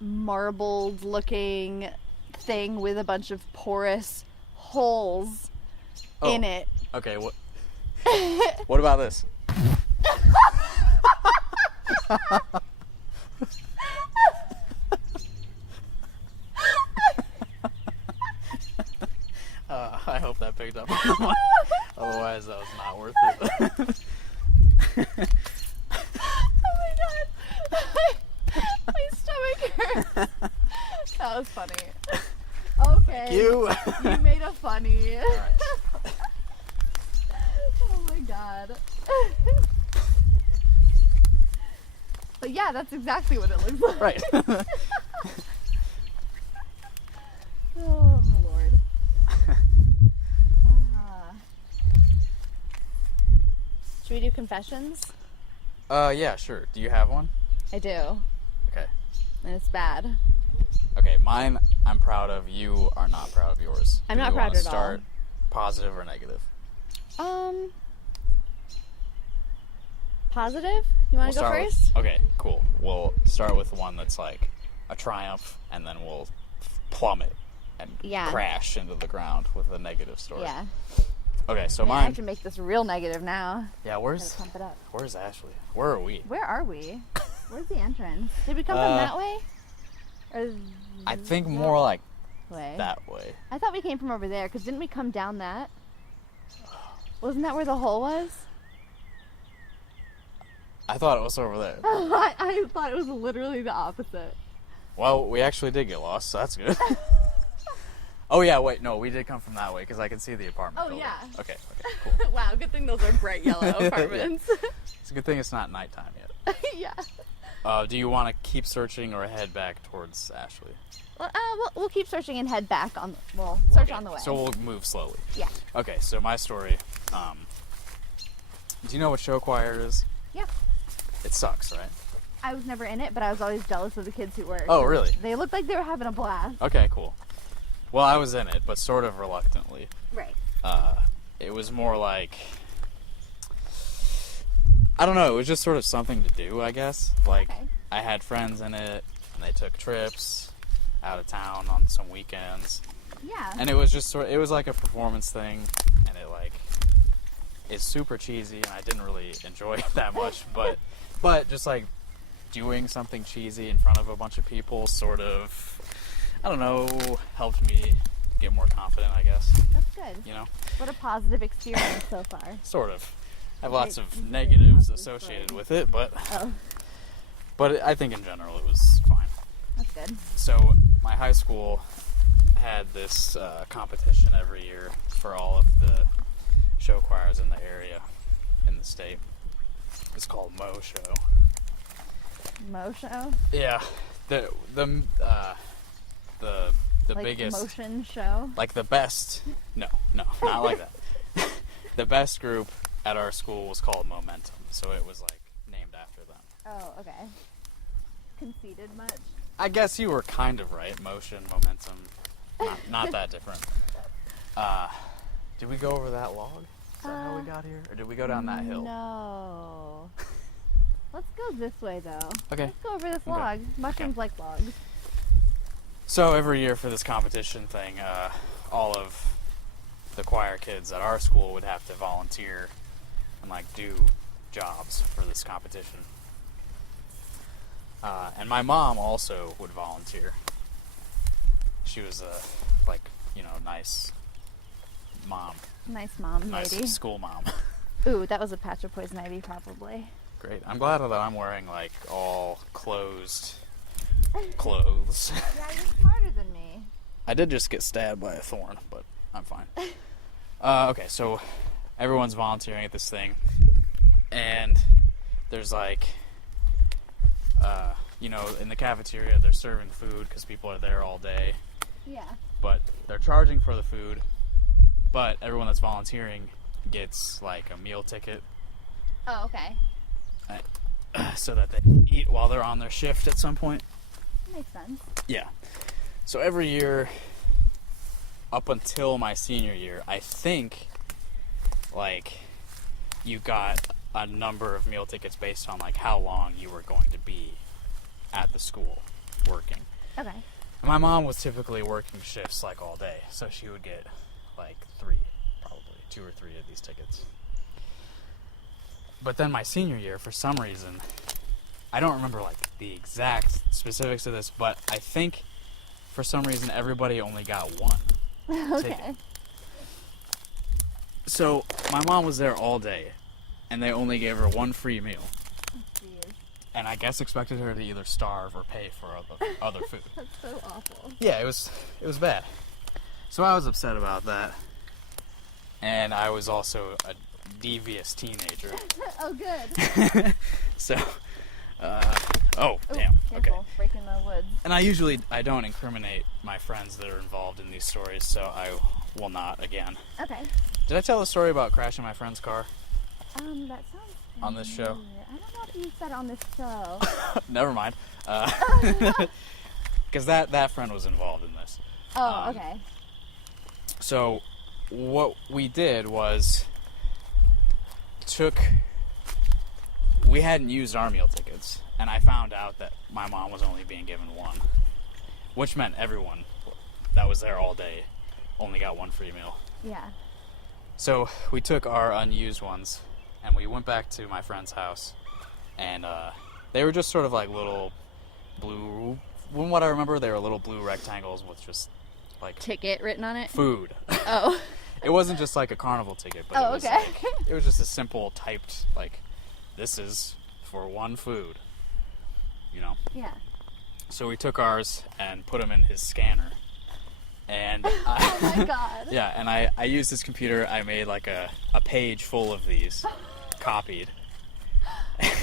marbled looking thing with a bunch of porous holes in it. Okay, what? What about this? I hope that picked up. Otherwise, that was not worth it. Oh my god. My stomach hurts. That was funny. Okay. You. You made a funny. Alright. Oh my god. But yeah, that's exactly what it looks like. Right. Oh Lord. Should we do confessions? Yeah, sure. Do you have one? I do. Okay. And it's bad. Okay, mine I'm proud of. You are not proud of yours. I'm Do not you proud wanna at all. start positive or negative? Positive? You want to go first? Okay, cool. We'll start with one that's like a triumph, and then we'll plummet and Yeah. crash into the ground with a negative story. Yeah. Okay, so I mine. have to make this real negative now. Yeah, Gotta where's pump it up. Ashley? Where are we? Where are we? Where's the entrance? Did we come from that way? Or I think more like way? that way. I thought we came from over there, because didn't we come down that? Wasn't that where the hole was? I thought it was over there. I thought it was literally the opposite. Well, we actually did get lost, so that's good. Oh yeah, wait, no, we did come from that way because I can see the apartment. Oh, building. yeah. Okay, cool. Wow, good thing those are bright yellow apartments. It's a good thing it's not nighttime yet. Yeah. Do you want to keep searching or head back towards Ashley? Well, we'll keep searching and head back on. We'll search Okay, on the way. So we'll move slowly. Yeah. Okay, so my story. Do you know what show choir is? Yeah. It sucks, right? I was never in it, but I was always jealous of the kids who were. Oh, really? They looked like they were having a blast. Okay, cool. Well, I was in it, but sort of reluctantly. Right. It was more like, I don't know, it was just sort of something to do, I guess. Like, Okay. I had friends in it, and they took trips out of town on some weekends. Yeah. And it was just it was like a performance thing, and it like is super cheesy, and I didn't really enjoy it that much, but just like doing something cheesy in front of a bunch of people sort of, I don't know, helped me get more confident, I guess. That's good. You know? What a positive experience so far. Sort of. I have Okay, lots this of is a negatives positive associated story. with it, but Oh, I think in general it was fine. that's good. So my high school had this competition every year for all of the show choirs in the area, in the state. It's called Mo Show. Mo show? Yeah, the Like biggest, motion show? like the best. No, not like that. The best group at our school was called Momentum, so it was like named after them. Oh, okay. Conceited much? I guess you were kind of right. Motion, momentum, not that different. Did we go over that log? Is that how we got here? Or did we go down that hill? No. Let's go this way, though. Okay. Let's go over this log. Mushrooms like logs. So every year for this competition thing, all of the choir kids at our school would have to volunteer and like do jobs for this competition. And my mom also would volunteer. She was a nice mom. Nice mom, Nice lady. school mom. Ooh, that was a patch of poison ivy, probably. Great. I'm glad that I'm wearing like all closed clothes. Yeah, you're smarter than me. I did just get stabbed by a thorn, but I'm fine. Okay, so everyone's volunteering at this thing, and there's like, in the cafeteria they're serving food because people are there all day, Yeah. but they're charging for the food, but everyone that's volunteering gets like a meal ticket Oh, okay. so that they can eat while they're on their shift at some point. Makes sense. Yeah. So every year, up until my senior year, I think, like, you got a number of meal tickets based on, like, how long you were going to be at the school working. Okay. And my mom was typically working shifts, like, all day, so she would get, like, 2 or 3 of these tickets. But then my senior year, for some reason, I don't remember, like, the exact specifics of this, but I think for some reason everybody only got one ticket. Okay. So my mom was there all day, and they only gave her one free meal. Jeez. And I guess expected her to either starve or pay for other food. That's so awful. Yeah, it was bad. So I was upset about that. And I was also a devious teenager. Oh, good. So, Ooh, damn. Okay. Careful, breaking the woods. And I don't incriminate my friends that are involved in these stories, so I will not again. Okay. Did I tell the story about crashing my friend's car? That sounds On this show? familiar. I don't know if you said on this show. Never mind. Because that friend was involved in this. Oh, okay. So what we did was we hadn't used our meal tickets, and I found out that my mom was only being given one, which meant everyone that was there all day only got one free meal. Yeah. So we took our unused ones and we went back to my friend's house, and they were just sort of like little blue, from what I remember, they were little blue rectangles with just like Ticket written on it? food. Oh. It wasn't just like a carnival ticket, but Oh, it was okay. like, it was just a simple typed, like, this is for one food, you know? Yeah. So we took ours and put them in his scanner. And Oh my god. yeah, and I used his computer. I made like a page full of these, copied.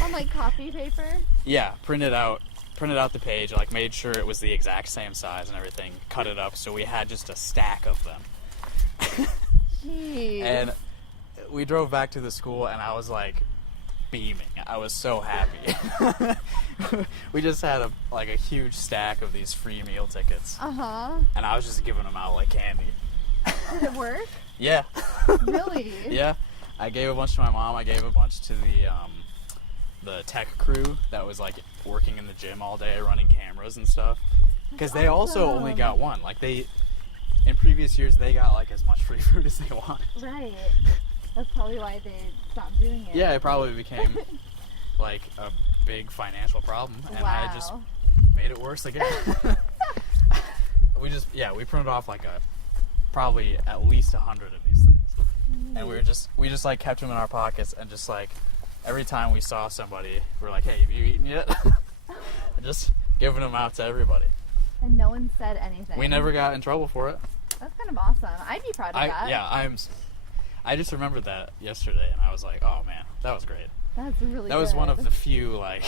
On like copy paper? Yeah, printed out the page, like made sure it was the exact same size and everything, cut it up so we had just a stack of them. Jeez. And we drove back to the school, and I was like beaming. I was so happy. We just had a huge stack of these free meal tickets, Uh-huh. and I was just giving them out like candy. Did it work? Yeah. Really? Yeah. I gave a bunch to my mom. I gave a bunch to the tech crew that was like working in the gym all day, running cameras and stuff. Because they also only got one. Like in previous years, they got like as much free food as they wanted. Right. That's probably why they stopped doing it. Yeah, it probably became like a big financial problem, and Wow. I just made it worse again. We printed off like probably at least 100 of these things, and we just like kept them in our pockets, and just like every time we saw somebody, we're like, hey, have you eaten yet? And just giving them out to everybody. And no one said anything. We never got in trouble for it. That's kind of awesome. I'd be proud of that. I just remembered that yesterday, and I was like, oh man, that was great. That's really That was good. one of the few like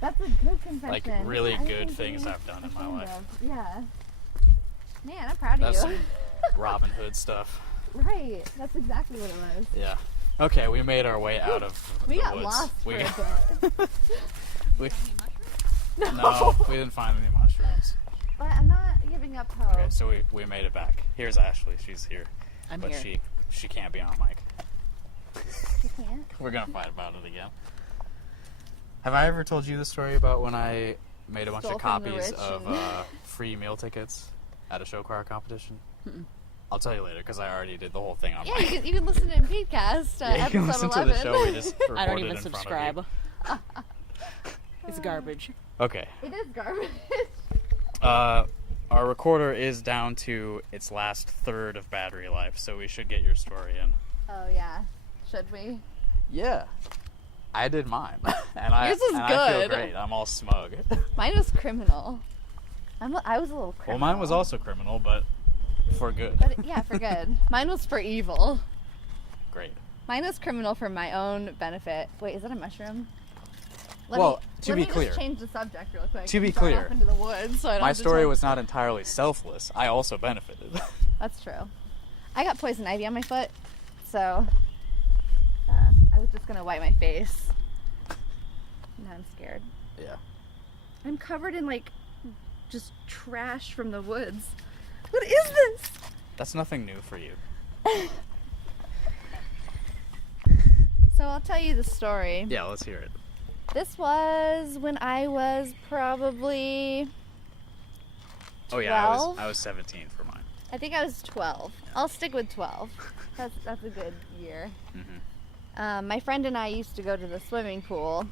That's a good confession. like really I good think things you're I've done in my ashamed life. of. Yeah. Man, I'm proud of That's you. some Robin Hood stuff. Right. That's exactly what it was. Yeah. Okay, we made our way out of We the got woods. lost for we a got, bit. we, No. no, we didn't find any mushrooms. But I'm not giving up hope. Okay, so we made it back. Here's Ashley. She's here. I'm but here. she can't be on mic. You can't? We're gonna fight about it again. Have I ever told you the story about when I made a bunch Stole of from the copies rich of and- free meal tickets at a show choir competition? I'll tell you later because I already did the whole thing on Yeah, my... you can listen to impedecast, Yeah, you can episode listen 11. to the show we just recorded I don't even in front of subscribe. It's garbage. you. Okay. It is garbage. Our recorder is down to its last third of battery life, so we should get your story in. Oh yeah, should we? Yeah. I did mine. And Yours is I feel good. great. I'm all smug. Mine was criminal. I was a little Well, criminal. mine was also criminal, but for good. But yeah, for good. Mine was for evil. Great. Mine was criminal for my own benefit. Wait, is that a mushroom? Well, to let be me clear. just change the subject real quick. To be and drive clear, off into the woods, so I don't My have to story tell- was not entirely selfless. I also benefited. That's true. I got poison ivy on my foot, so I was just gonna wipe my face. Now I'm scared. Yeah. I'm covered in like just trash from the woods. What is this? That's nothing new for you. So I'll tell you the story. Yeah, let's hear it. This was when I was probably Oh yeah, 12? I was 17 for mine. I think I was 12. I'll stick with 12. That's a good year. My friend and I used to go to the swimming pool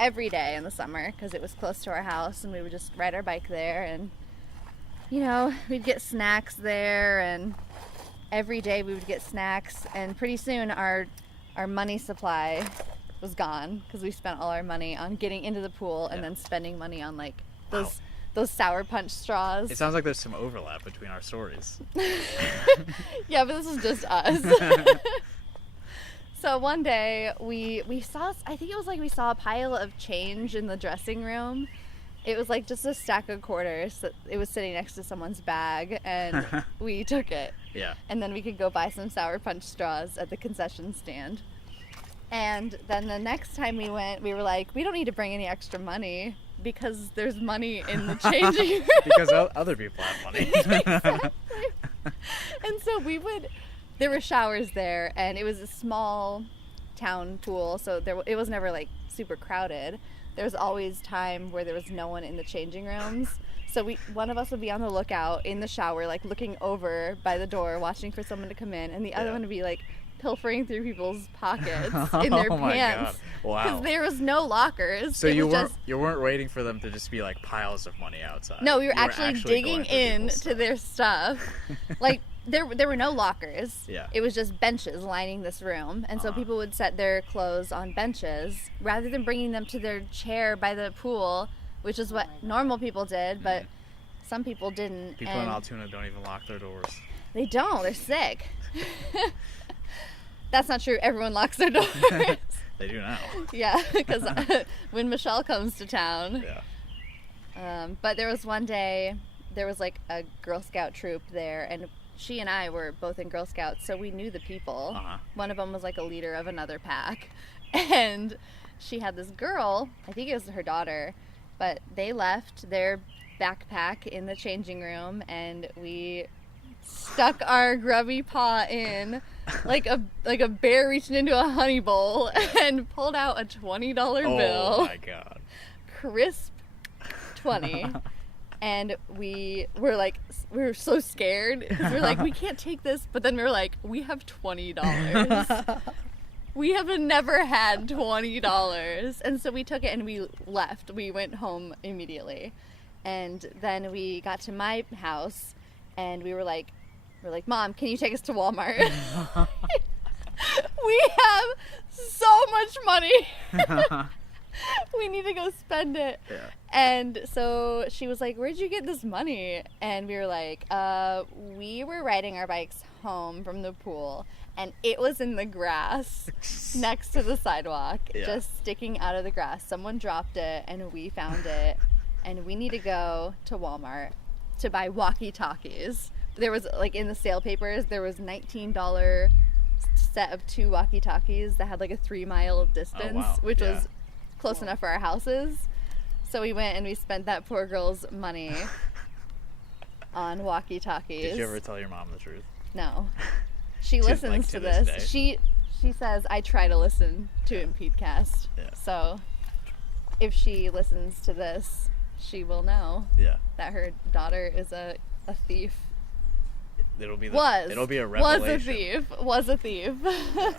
every day in the summer because it was close to our house, and we would just ride our bike there, and you know, we'd get snacks there, and every day we would get snacks, and pretty soon our money supply was gone because we spent all our money on getting into the pool and then spending money on like those sour punch straws. It sounds like there's some overlap between our stories. Yeah, but this is just us. So one day we saw, I think it was like we saw a pile of change in the dressing room. It was like just a stack of quarters. It was sitting next to someone's bag, and we took it. Yeah. And then we could go buy some sour punch straws at the concession stand. And then the next time we went, we were like, we don't need to bring any extra money because there's money in the changing room. Because other people have money. Exactly. And so there were showers there, and it was a small town pool, so it was never like super crowded. There was always time where there was no one in the changing rooms. So one of us would be on the lookout in the shower, like looking over by the door, watching for someone to come in, and the other one would be like pilfering through people's pockets in their Oh my pants. God. Wow. Because there was no lockers. So It you was weren't waiting for them to just be like piles of money outside. No, we were You actually digging going through in people's to their stuff. Like there were no lockers. Yeah. It was just benches lining this room, and so people would set their clothes on benches rather than bringing them to their chair by the pool, which is what normal people did, but some people didn't. People in Altoona don't even lock their doors. They don't. They're sick. That's not true. Everyone locks their doors. They do now. Yeah, because when Michelle comes to town. Yeah. But there was one day, there was like a Girl Scout troop there, and she and I were both in Girl Scouts, so we knew the people. One of them was like a leader of another pack, and she had this girl, I think it was her daughter, but they left their backpack in the changing room, and we stuck our grubby paw in like a bear reaching into a honey bowl and pulled out a $20 bill. Oh my God. Crisp 20. And we were so scared. We were like, we can't take this. But then we were like, we have $20. We have never had $20. And so we took it and we left. We went home immediately. And then we got to my house and we were like, Mom, can you take us to Walmart? We have so much money. We need to go spend it. Yeah. And so she was like, where'd you get this money? And we were like, we were riding our bikes home from the pool, and it was in the grass next to the sidewalk, just sticking out of the grass. Someone dropped it, and we found it, and we need to go to Walmart to buy walkie-talkies. There was, like, in the sale papers, there was $19 set of 2 walkie-talkies that had, like, a 3-mile distance, which was close enough for our houses. So we went and we spent that poor girl's money on walkie-talkies. Did you ever tell your mom the truth? No. She listens to this. She says I try to listen to impedecast. Yeah. So if she listens to this, she will know Yeah. that her daughter is a thief. It'll be a revelation. Was a thief. Yeah.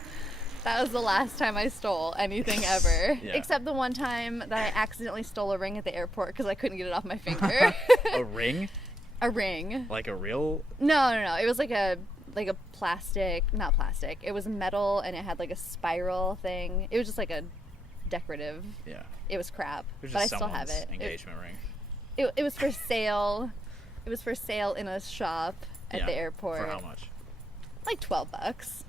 That was the last time I stole anything ever. Yeah. Except the one time that I accidentally stole a ring at the airport because I couldn't get it off my finger. A ring? A ring. Like a real? No. It was like a plastic, not plastic. It was metal and it had like a spiral thing. It was just like a decorative. Yeah. It was crap, It was but I just still have someone's it. engagement ring. It was for sale. It was for sale in a shop at the airport. For how much? Like $12.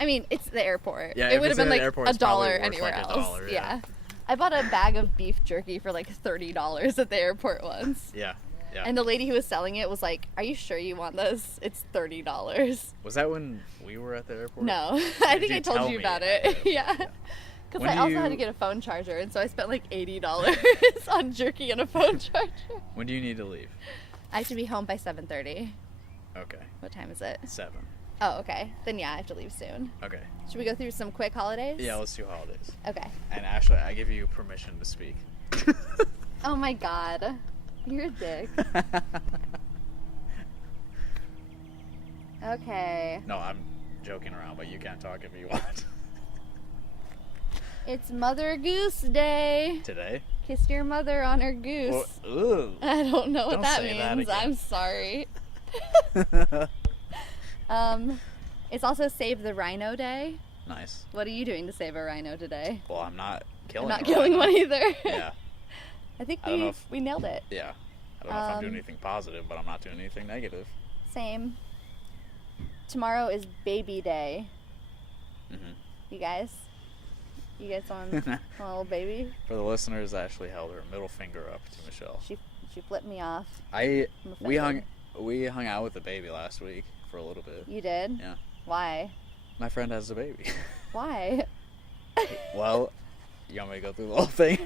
I mean, it's the airport. Yeah, it if would it's have been in like an airport, it's probably $1 worth, anywhere like, else. $1, yeah. I bought a bag of beef jerky for like $30 at the airport once. Yeah. Yeah. And the lady who was selling it was like, "Are you sure you want this? It's $30." Was that when we were at the airport? No, I think you I told tell you me about at the it. airport? Yeah. Yeah. Because When I do also had to you- get a phone charger, and so I spent like $80 on jerky and a phone charger. When do you need to leave? I have to be home by 7:30. Okay. What time is it? 7. Oh, okay. Then yeah, I have to leave soon. Okay. Should we go through some quick holidays? Yeah, let's do holidays. Okay. And Ashley, I give you permission to speak. Oh my god. You're a dick. Okay. No, I'm joking around, but you can talk if you want. It's Mother Goose Day. Today? Kiss your mother on her goose. Ugh. I don't know what Don't that say that means. again. I'm sorry. It's also Save the Rhino Day. Nice. What are you doing to save a rhino today? Well, I'm not killing I'm not a killing rhino. one either. Yeah. I think I don't know if- we nailed it. Yeah. I don't know if I'm doing anything positive, but I'm not doing anything negative. Same. Tomorrow is Baby Day. Mm-hmm. You guys want a little baby? For the listeners, Ashley held her middle finger up to Michelle. She flipped me off. We hung out with the baby last week for a little bit. You did? Yeah. Why? My friend has a baby. Why? Well, you want me to go through the whole thing?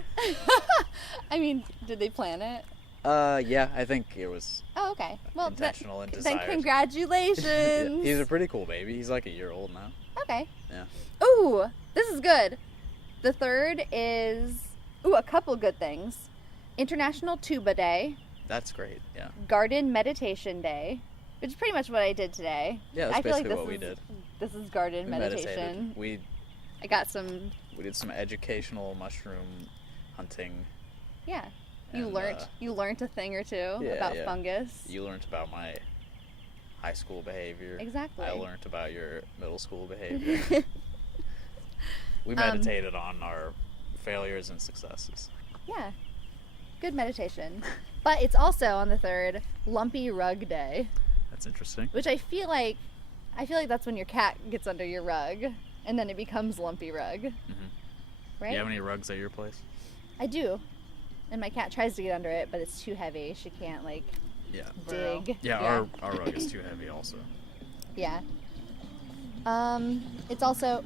I mean, did they plan it? Yeah, I think it was Oh, okay. Well, intentional and then desired. congratulations. He's a pretty cool baby. He's like a year old now. Okay. Yeah. Ooh, this is good. The third is a couple good things. International Tuba Day, That's great. Yeah. Garden Meditation Day, which is pretty much what I did today. Yeah, that's I feel like basically this what we is, did. This is garden We meditation. meditated. I got some. We did some educational mushroom hunting. Yeah. You And, learned a thing or two yeah, about yeah. fungus. You learned about my high school behavior. Exactly. I learned about your middle school behavior. We meditated on our failures and successes. Yeah. Good meditation. But it's also on the third Lumpy Rug Day, That's interesting. which I feel like that's when your cat gets under your rug and then it becomes Lumpy Rug. Mm-hmm. Right? Do you have any rugs at your place? I do. And my cat tries to get under it, but it's too heavy. She can't Yeah. dig. Yeah, our rug is too heavy also. Yeah. It's also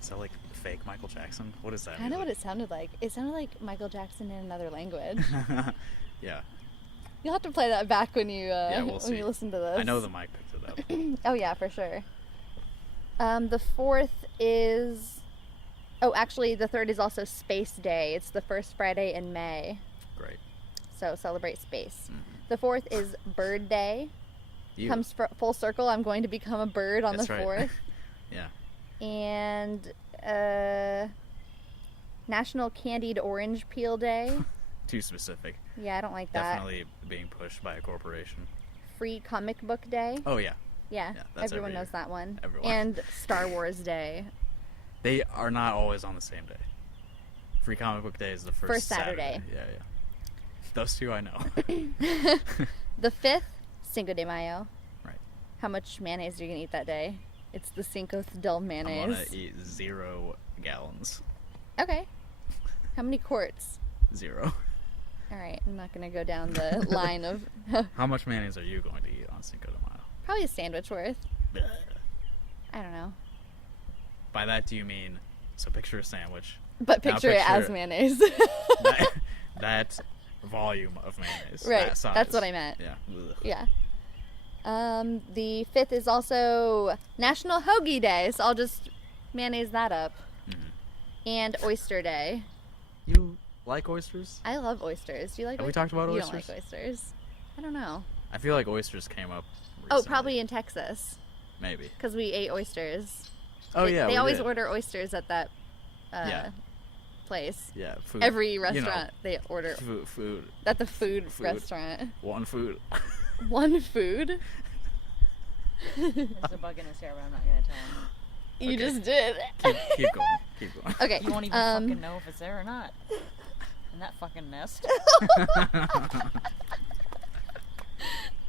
Is that like fake Michael Jackson? What is that? kind of what it sounded like. It sounded like Michael Jackson in another language. Yeah. You'll have to play that back when you We'll when see. you listen to this. I know the mic picked it up. Oh yeah, for sure. The fourth is actually the third is also Space Day. It's the first Friday in May. Great. So celebrate space. Mhm. The fourth is Bird Day. Comes full circle. I'm going to become a bird on That's the right. fourth. Yeah. And National Candied Orange Peel Day. Too specific. Yeah, I don't like that. Definitely being pushed by a corporation. Free Comic Book Day. Oh yeah. Yeah, Yeah, that's everyone every knows year. that one. Everyone. And Star Wars Day. They are not always on the same day. Free Comic Book Day is the first Saturday. Yeah, yeah. Those two I know. The fifth, Cinco de Mayo. Right. How much mayonnaise are you going to eat that day? It's the Cinco del I'm Mayonnaise. gonna eat 0 gallons. Okay. How many quarts? 0. All right, I'm not going to go down the line of How much mayonnaise are you going to eat on Cinco de Mayo? probably a sandwich worth. Bleh. I don't know. By that do you mean, so picture a sandwich. But Now picture it as picture- mayonnaise. that volume of mayonnaise. Right, That size. that's what I meant. Yeah. Ugh. Yeah. The 5th is also National Hoagie Day, so I'll just mayonnaise that up. And Oyster Day. You like oysters? I love oysters. Do you like Have we oysters? talked about You oysters? don't like oysters. I don't know. I feel like oysters came up recently. Oh, probably in Texas. Maybe. Because we ate oysters. Oh, yeah, They we always did. order oysters at that Yeah. place. Yeah, food. Every You know, restaurant they order food. at the food Food. restaurant. One food. One food? There's a bug in his hair, but I'm not gonna tell him. You Okay. just did. Keep going. Keep going. Okay. You won't even fucking know if it's there or not. In that fucking nest.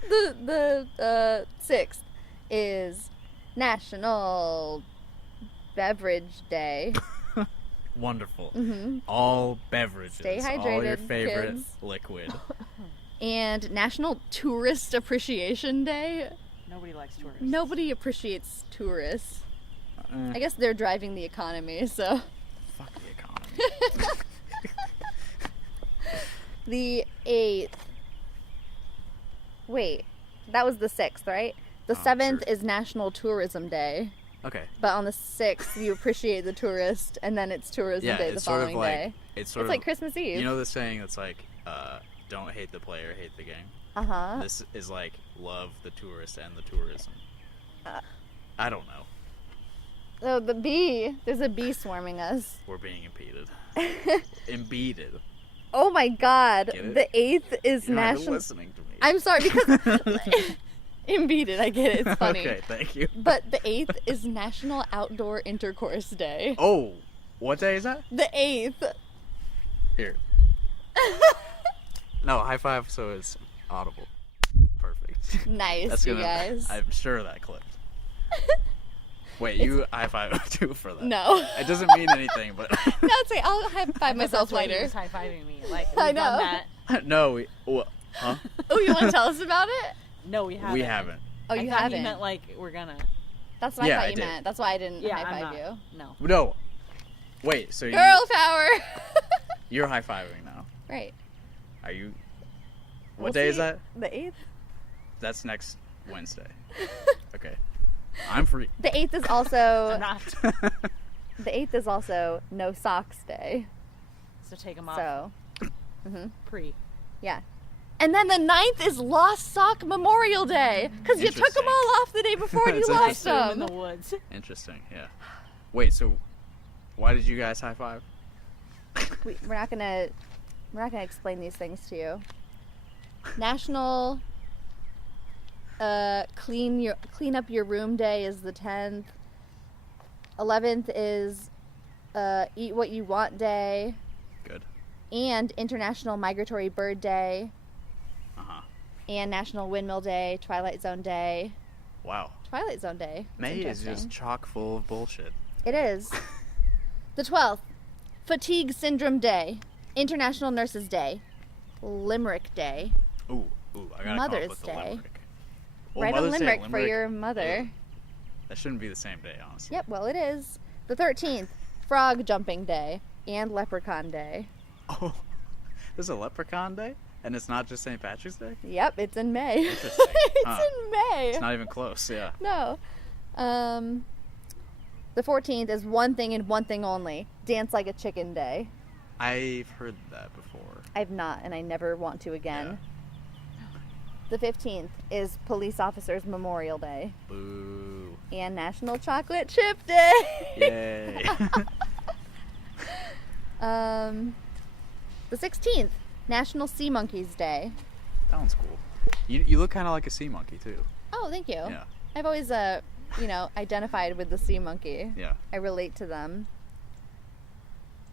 The 6th is National Beverage Day. Wonderful. Mm-hmm. All beverages. Stay All your hydrated, favorite kids. liquid. And National Tourist Appreciation Day. Nobody likes tourists. Nobody appreciates tourists. Eh, I guess they're driving the economy, so. fuck the economy. The 8th. Wait, that was the 6th, right? The Oh, 7th sure. is National Tourism Day. Okay. But on the 6th, you appreciate the tourist, and then it's Tourism Yeah, Day the it's sort of following like day. it's sort It's of like Christmas Eve. You know the saying that's like, don't hate the player, hate the game. Uh-huh. This is like love the tourist and the tourism. I don't know. Oh, the bee. There's a bee swarming us. We're being impeded. Impeded. Oh my god. Get it? The 8th is You're not even National... listening to me. I'm sorry, because... Impeded, I get it. It's funny. Okay, thank you. But the 8th is National Outdoor Intercourse Day. Oh, what day is that? The 8th. Here. No, high five so it's audible. Perfect. Nice, That's you gonna. guys. I'm sure that clipped. Wait, you high five too for that? No. It doesn't mean anything, but No, it's okay. I'll high five myself That's why he later. was high-fiving me. Like, I we've done know. that. no, we. Huh? Oh, you want to tell us about it? No, we haven't. We haven't. Oh, I you thought haven't. You meant like we're gonna. That's what Yeah, I thought I you did. meant. That's why I didn't Yeah, high I'm five not. you. No. No. Wait, so Girl power. you're high fiving now? Right. Are you? What We'll day is see. that? The 8th. That's next Wednesday. Okay. I'm free. The 8th is also I'm not. the 8th is also No Socks Day. So take them off. So, mhm. Pre. Yeah. And then the 9th is Lost Sock Memorial Day because you took them Interesting. all off the day before and you It's I lost threw 'em in them. the woods. Interesting. Yeah. Wait. So, why did you guys high five? We're not gonna explain these things to you. National clean up your room day is the 10th. 11th is eat what you want day Good. and International Migratory Bird Day Uh huh. and National Windmill Day, Twilight Zone Day. Wow. Twilight Zone Day. That's May is interesting. just chock full of bullshit. It is. The 12th, Fatigue Syndrome Day, International Nurses Day, Limerick Day. Ooh, I gotta Mother's come up with the Day. limerick. Well, Write a Mother's Day, limerick for your mother. Ugh. That shouldn't be the same day, honestly. Yep, well, it is. The 13th, Frog Jumping Day and Leprechaun Day. Oh, there's a Leprechaun Day, and it's not just St. Patrick's Day. Yep, it's in May. Interesting. It's Huh. in May. It's not even close. Yeah. No. The 14th is One Thing and One Thing Only, Dance Like a Chicken Day. I've heard that before. I've not, and I never want to again. Yeah. The 15th is Police Officers Memorial Day Boo. and National Chocolate Chip Day. Yay. The 16th, National Sea Monkeys Day. That one's cool. You look kind of like a sea monkey too. Oh, thank you. Yeah. I've always, identified with the sea monkey. Yeah. I relate to them.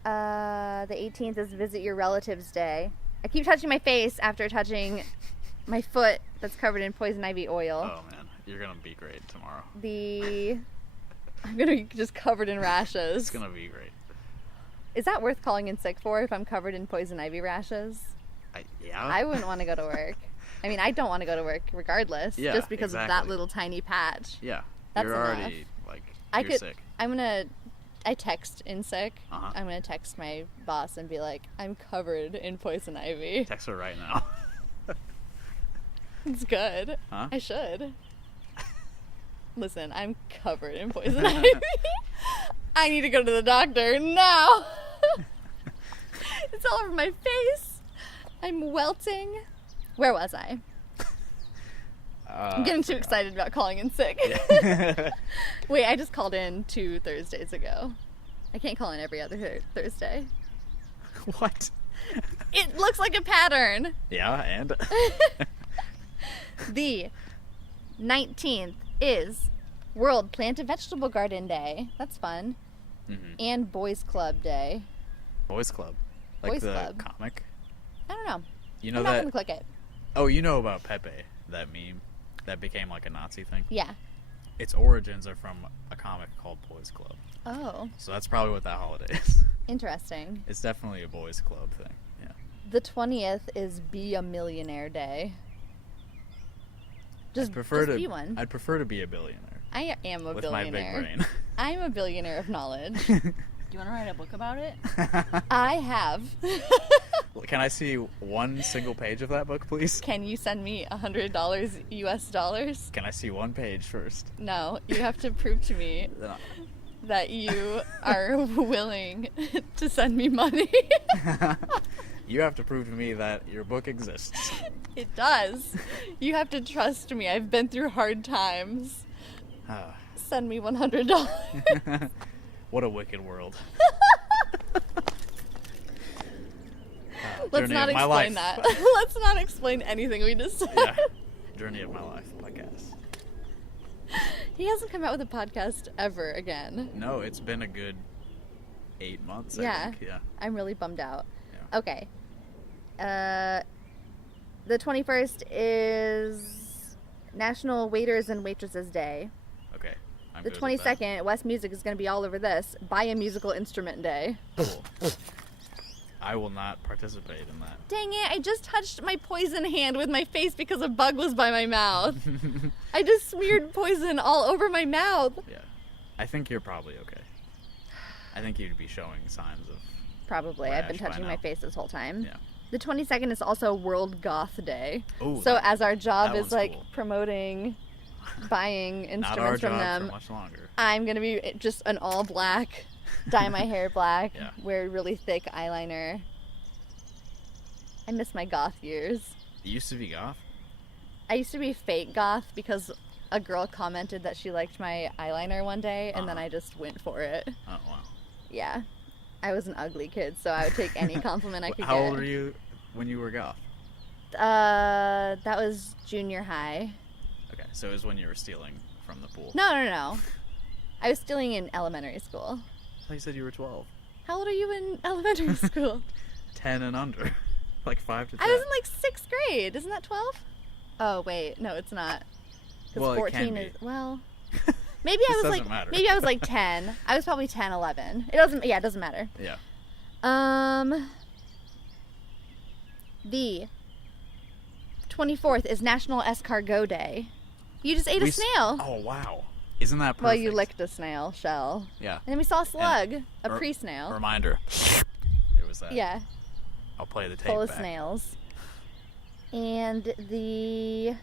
The 18th is Visit Your Relatives Day. I keep touching my face after touching my foot that's covered in poison ivy oil. Oh man, you're gonna be great tomorrow. I'm gonna be just covered in rashes. It's gonna be great. Is that worth calling in sick for if I'm covered in poison ivy rashes? Yeah. I wouldn't want to go to work. I mean, I don't want to go to work regardless, Yeah, just because of that exactly. little tiny patch. Yeah. That's you're enough. already like I you're could. sick. I text in sick. Uh-huh. I'm gonna text my boss and be like, I'm covered in poison ivy. Text her right now. It's good. Huh? I should. Listen, I'm covered in poison ivy. I need to go to the doctor now. It's all over my face. I'm welting. Where was I? I'm getting too excited about calling in sick. Wait, I just called in 2 Thursdays ago. I can't call in every other Thursday. What? It looks like a pattern. Yeah, and? The 19th is World Plant a Vegetable Garden Day. That's fun. Mm-hmm. And Boys Club Day. Boys Club. Like Boys the Club. comic? I don't know. You know I'm not that? gonna click it. Oh, you know about Pepe, that meme that became like a Nazi thing? Yeah. Its origins are from a comic called Boys Club. Oh, So that's probably what that holiday is. interesting. It's definitely a boys club thing. Yeah. The 20th is Be a Millionaire Day. Just be one. I'd prefer to be a billionaire I am a with billionaire. my big brain. I'm a billionaire of knowledge. Do you want to write a book about it? I have. Can I see one single page of that book, please? Can you send me $100 US dollars? Can I see one page first? No, you have to prove to me that you are willing to send me money. You have to prove to me that your book exists. It does. You have to trust me. I've been through hard times. Send me $100. What a wicked world. Let's Journey not of my explain life. that. Let's not explain anything we just said. Yeah. Journey of my life podcast. He hasn't come out with a podcast ever again. No, it's been a good 8 months, I Yeah. think. Yeah. I'm really bummed out. Yeah. Okay. The 21st is National Waiters and Waitresses Day. Okay. I'm The good with that. 22nd, West Music is going to be all over this. Buy a musical instrument day. Cool. I will not participate in that. Dang it, I just touched my poison hand with my face because a bug was by my mouth. I just smeared poison all over my mouth. Yeah. I think you're probably okay. I think you'd be showing signs of... Probably. I've been rash by touching now. my face this whole time. Yeah. The 22nd is also World Goth Day. Ooh, so that- as our job that is one's like cool. promoting buying Not our instruments from job them, for much longer. I'm going to be just an all black, dye my hair black, Yeah. wear really thick eyeliner. I miss my goth years. It used to be goth. I used to be fake goth because a girl commented that she liked my eyeliner one day, and then I just went for it. Oh, wow. Yeah. I was an ugly kid, so I would take any compliment I could How get. old were you when you were goth? That was junior high. Okay, so it was when you were stealing from the pool. No. I was stealing in elementary school. I thought you said you were 12. How old are you in elementary school? 10 and under. Like 5 to 10. I was in like 6th grade. Isn't that 12? Oh, wait. No, it's not. Because Well, it 14 can be. is, well, maybe I This was doesn't like, matter. maybe I was like 10. I was probably 10, 11. It doesn't matter. Yeah. The 24th is National Escargot Day. You just ate a snail. Oh, wow. Isn't that perfect? Well, you licked a snail shell. Yeah. And then we saw a slug, a Or- pre-snail. Reminder. It was that. Yeah, I'll play the tape full of back. snails. And the,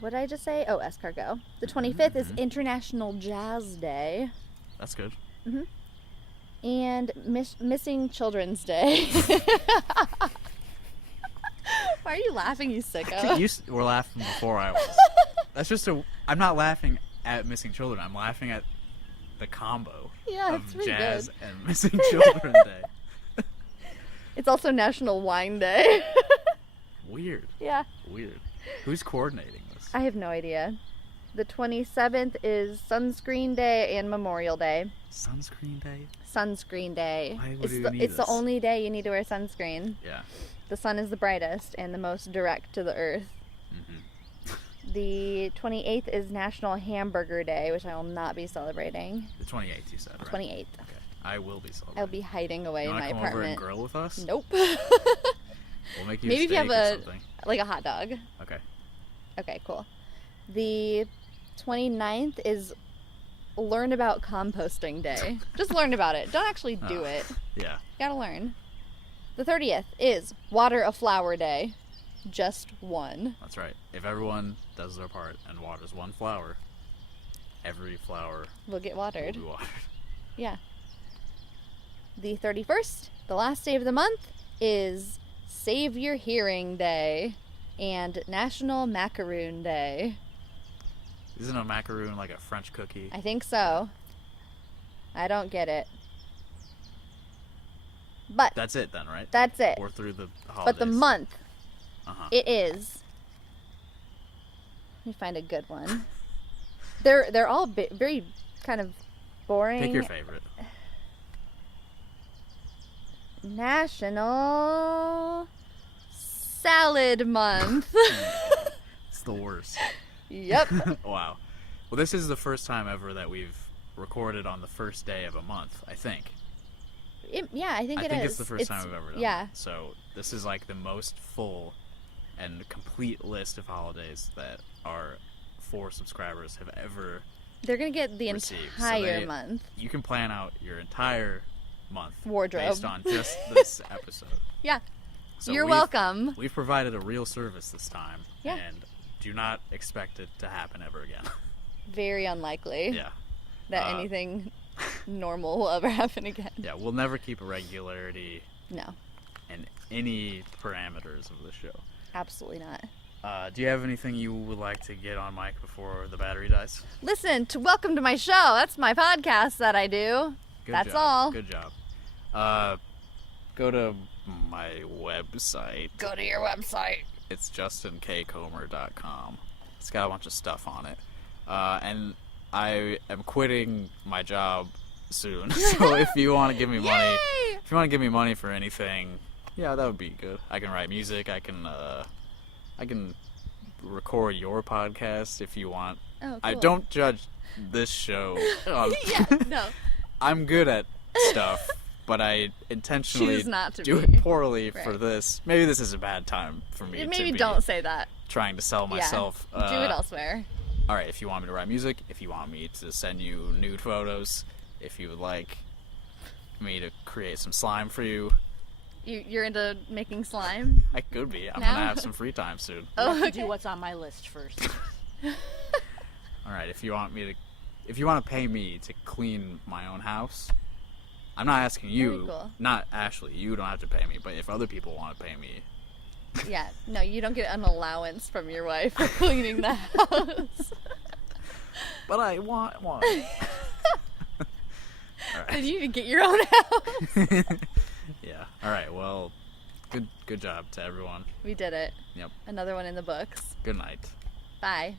what did I just say? Oh, escargot. The 25th is International Jazz Day. That's good. And Missing Children's Day. Why are you laughing, you sicko? You were laughing before I was. That's just I'm not laughing at missing children. I'm laughing at the combo Yeah, of it's really jazz good. and missing children day. It's also National Wine Day. Weird. Yeah. Weird. Who's coordinating this? I have no idea. The 27th is Sunscreen Day and Memorial Day. Sunscreen day? Sunscreen Day. Why would you need It's the this? only day you need to wear sunscreen. Yeah. The sun is the brightest and the most direct to the earth. The 28th is National Hamburger Day, which I will not be celebrating. The 28th, you said, right? 28th. Okay. I will be celebrating. I'll be hiding away You in wanna my come over and apartment. grill with us? Nope. We'll make you Maybe a if you steak have or a something. like a hot dog. Okay. Okay, cool. The 29th is Learn About Composting Day. Just learn about it. Don't actually do Oh. it. Yeah. You gotta learn. The 30th is Water a Flower Day. just one. That's right. If everyone does their part and waters one flower, every flower Will get watered. will be watered. Yeah. The 31st, the last day of the month, is Save Your Hearing Day and National Macaroon Day. Isn't a macaroon like a French cookie? I think so. I don't get it. But That's it then, right? that's it. Or through the holidays. But the month, Uh-huh. it is. Let me find a good one. They're all very kind of boring. Pick your favorite. National Salad Month. It's the worst. Yep. Wow. Well, this is the first time ever that we've recorded on the first day of a month, I think. Yeah, I think I it think is. it's the first time we've ever done Yeah. it. So this is like the most full and complete list of holidays that our 4 subscribers have ever They're going to get the received. So entire they- month. You can plan out your entire month Wardrobe. based on just this episode. Yeah. So You're we've- welcome. We've provided a real service this time. Yeah. And do not expect it to happen ever again. Very unlikely Yeah. that anything normal will ever happen again. Yeah, we'll never keep a regularity No, in any parameters of the show. absolutely not. Do you have anything you would like to get on mic before the battery dies? Listen to Welcome to My Show. That's my podcast that I do. Good That's job. all. Good job. Go to my website. Go to your website. It's justinkcomer.com. It's got a bunch of stuff on it. And I am quitting my job soon. So if you want to give me money, Yay! if you want to give me money for anything, yeah, that would be good. I can write music. I can record your podcast if you want. Oh, cool. I don't judge this show. Yeah, no. I'm good at stuff, but I intentionally Choose not to do be. it poorly for Right. this. Maybe this is a bad time for me Maybe to be don't say that. trying to sell myself. Yeah. Do it elsewhere. All right, if you want me to write music, if you want me to send you nude photos, if you would like me to create some slime for you, You're into making slime? I could be. I'm Now? gonna have some free time soon. You Oh, have to okay. do what's on my list first. All right, if you want to pay me to clean my own house, I'm not asking you. Very cool. Not Ashley. You don't have to pay me. But if other people want to pay me, Yeah, no, you don't get an allowance from your wife for cleaning the house. but I want one. All Then right. you can get your own house. Yeah. All right. Well, good job to everyone. We did it. Yep. Another one in the books. Good night. Bye.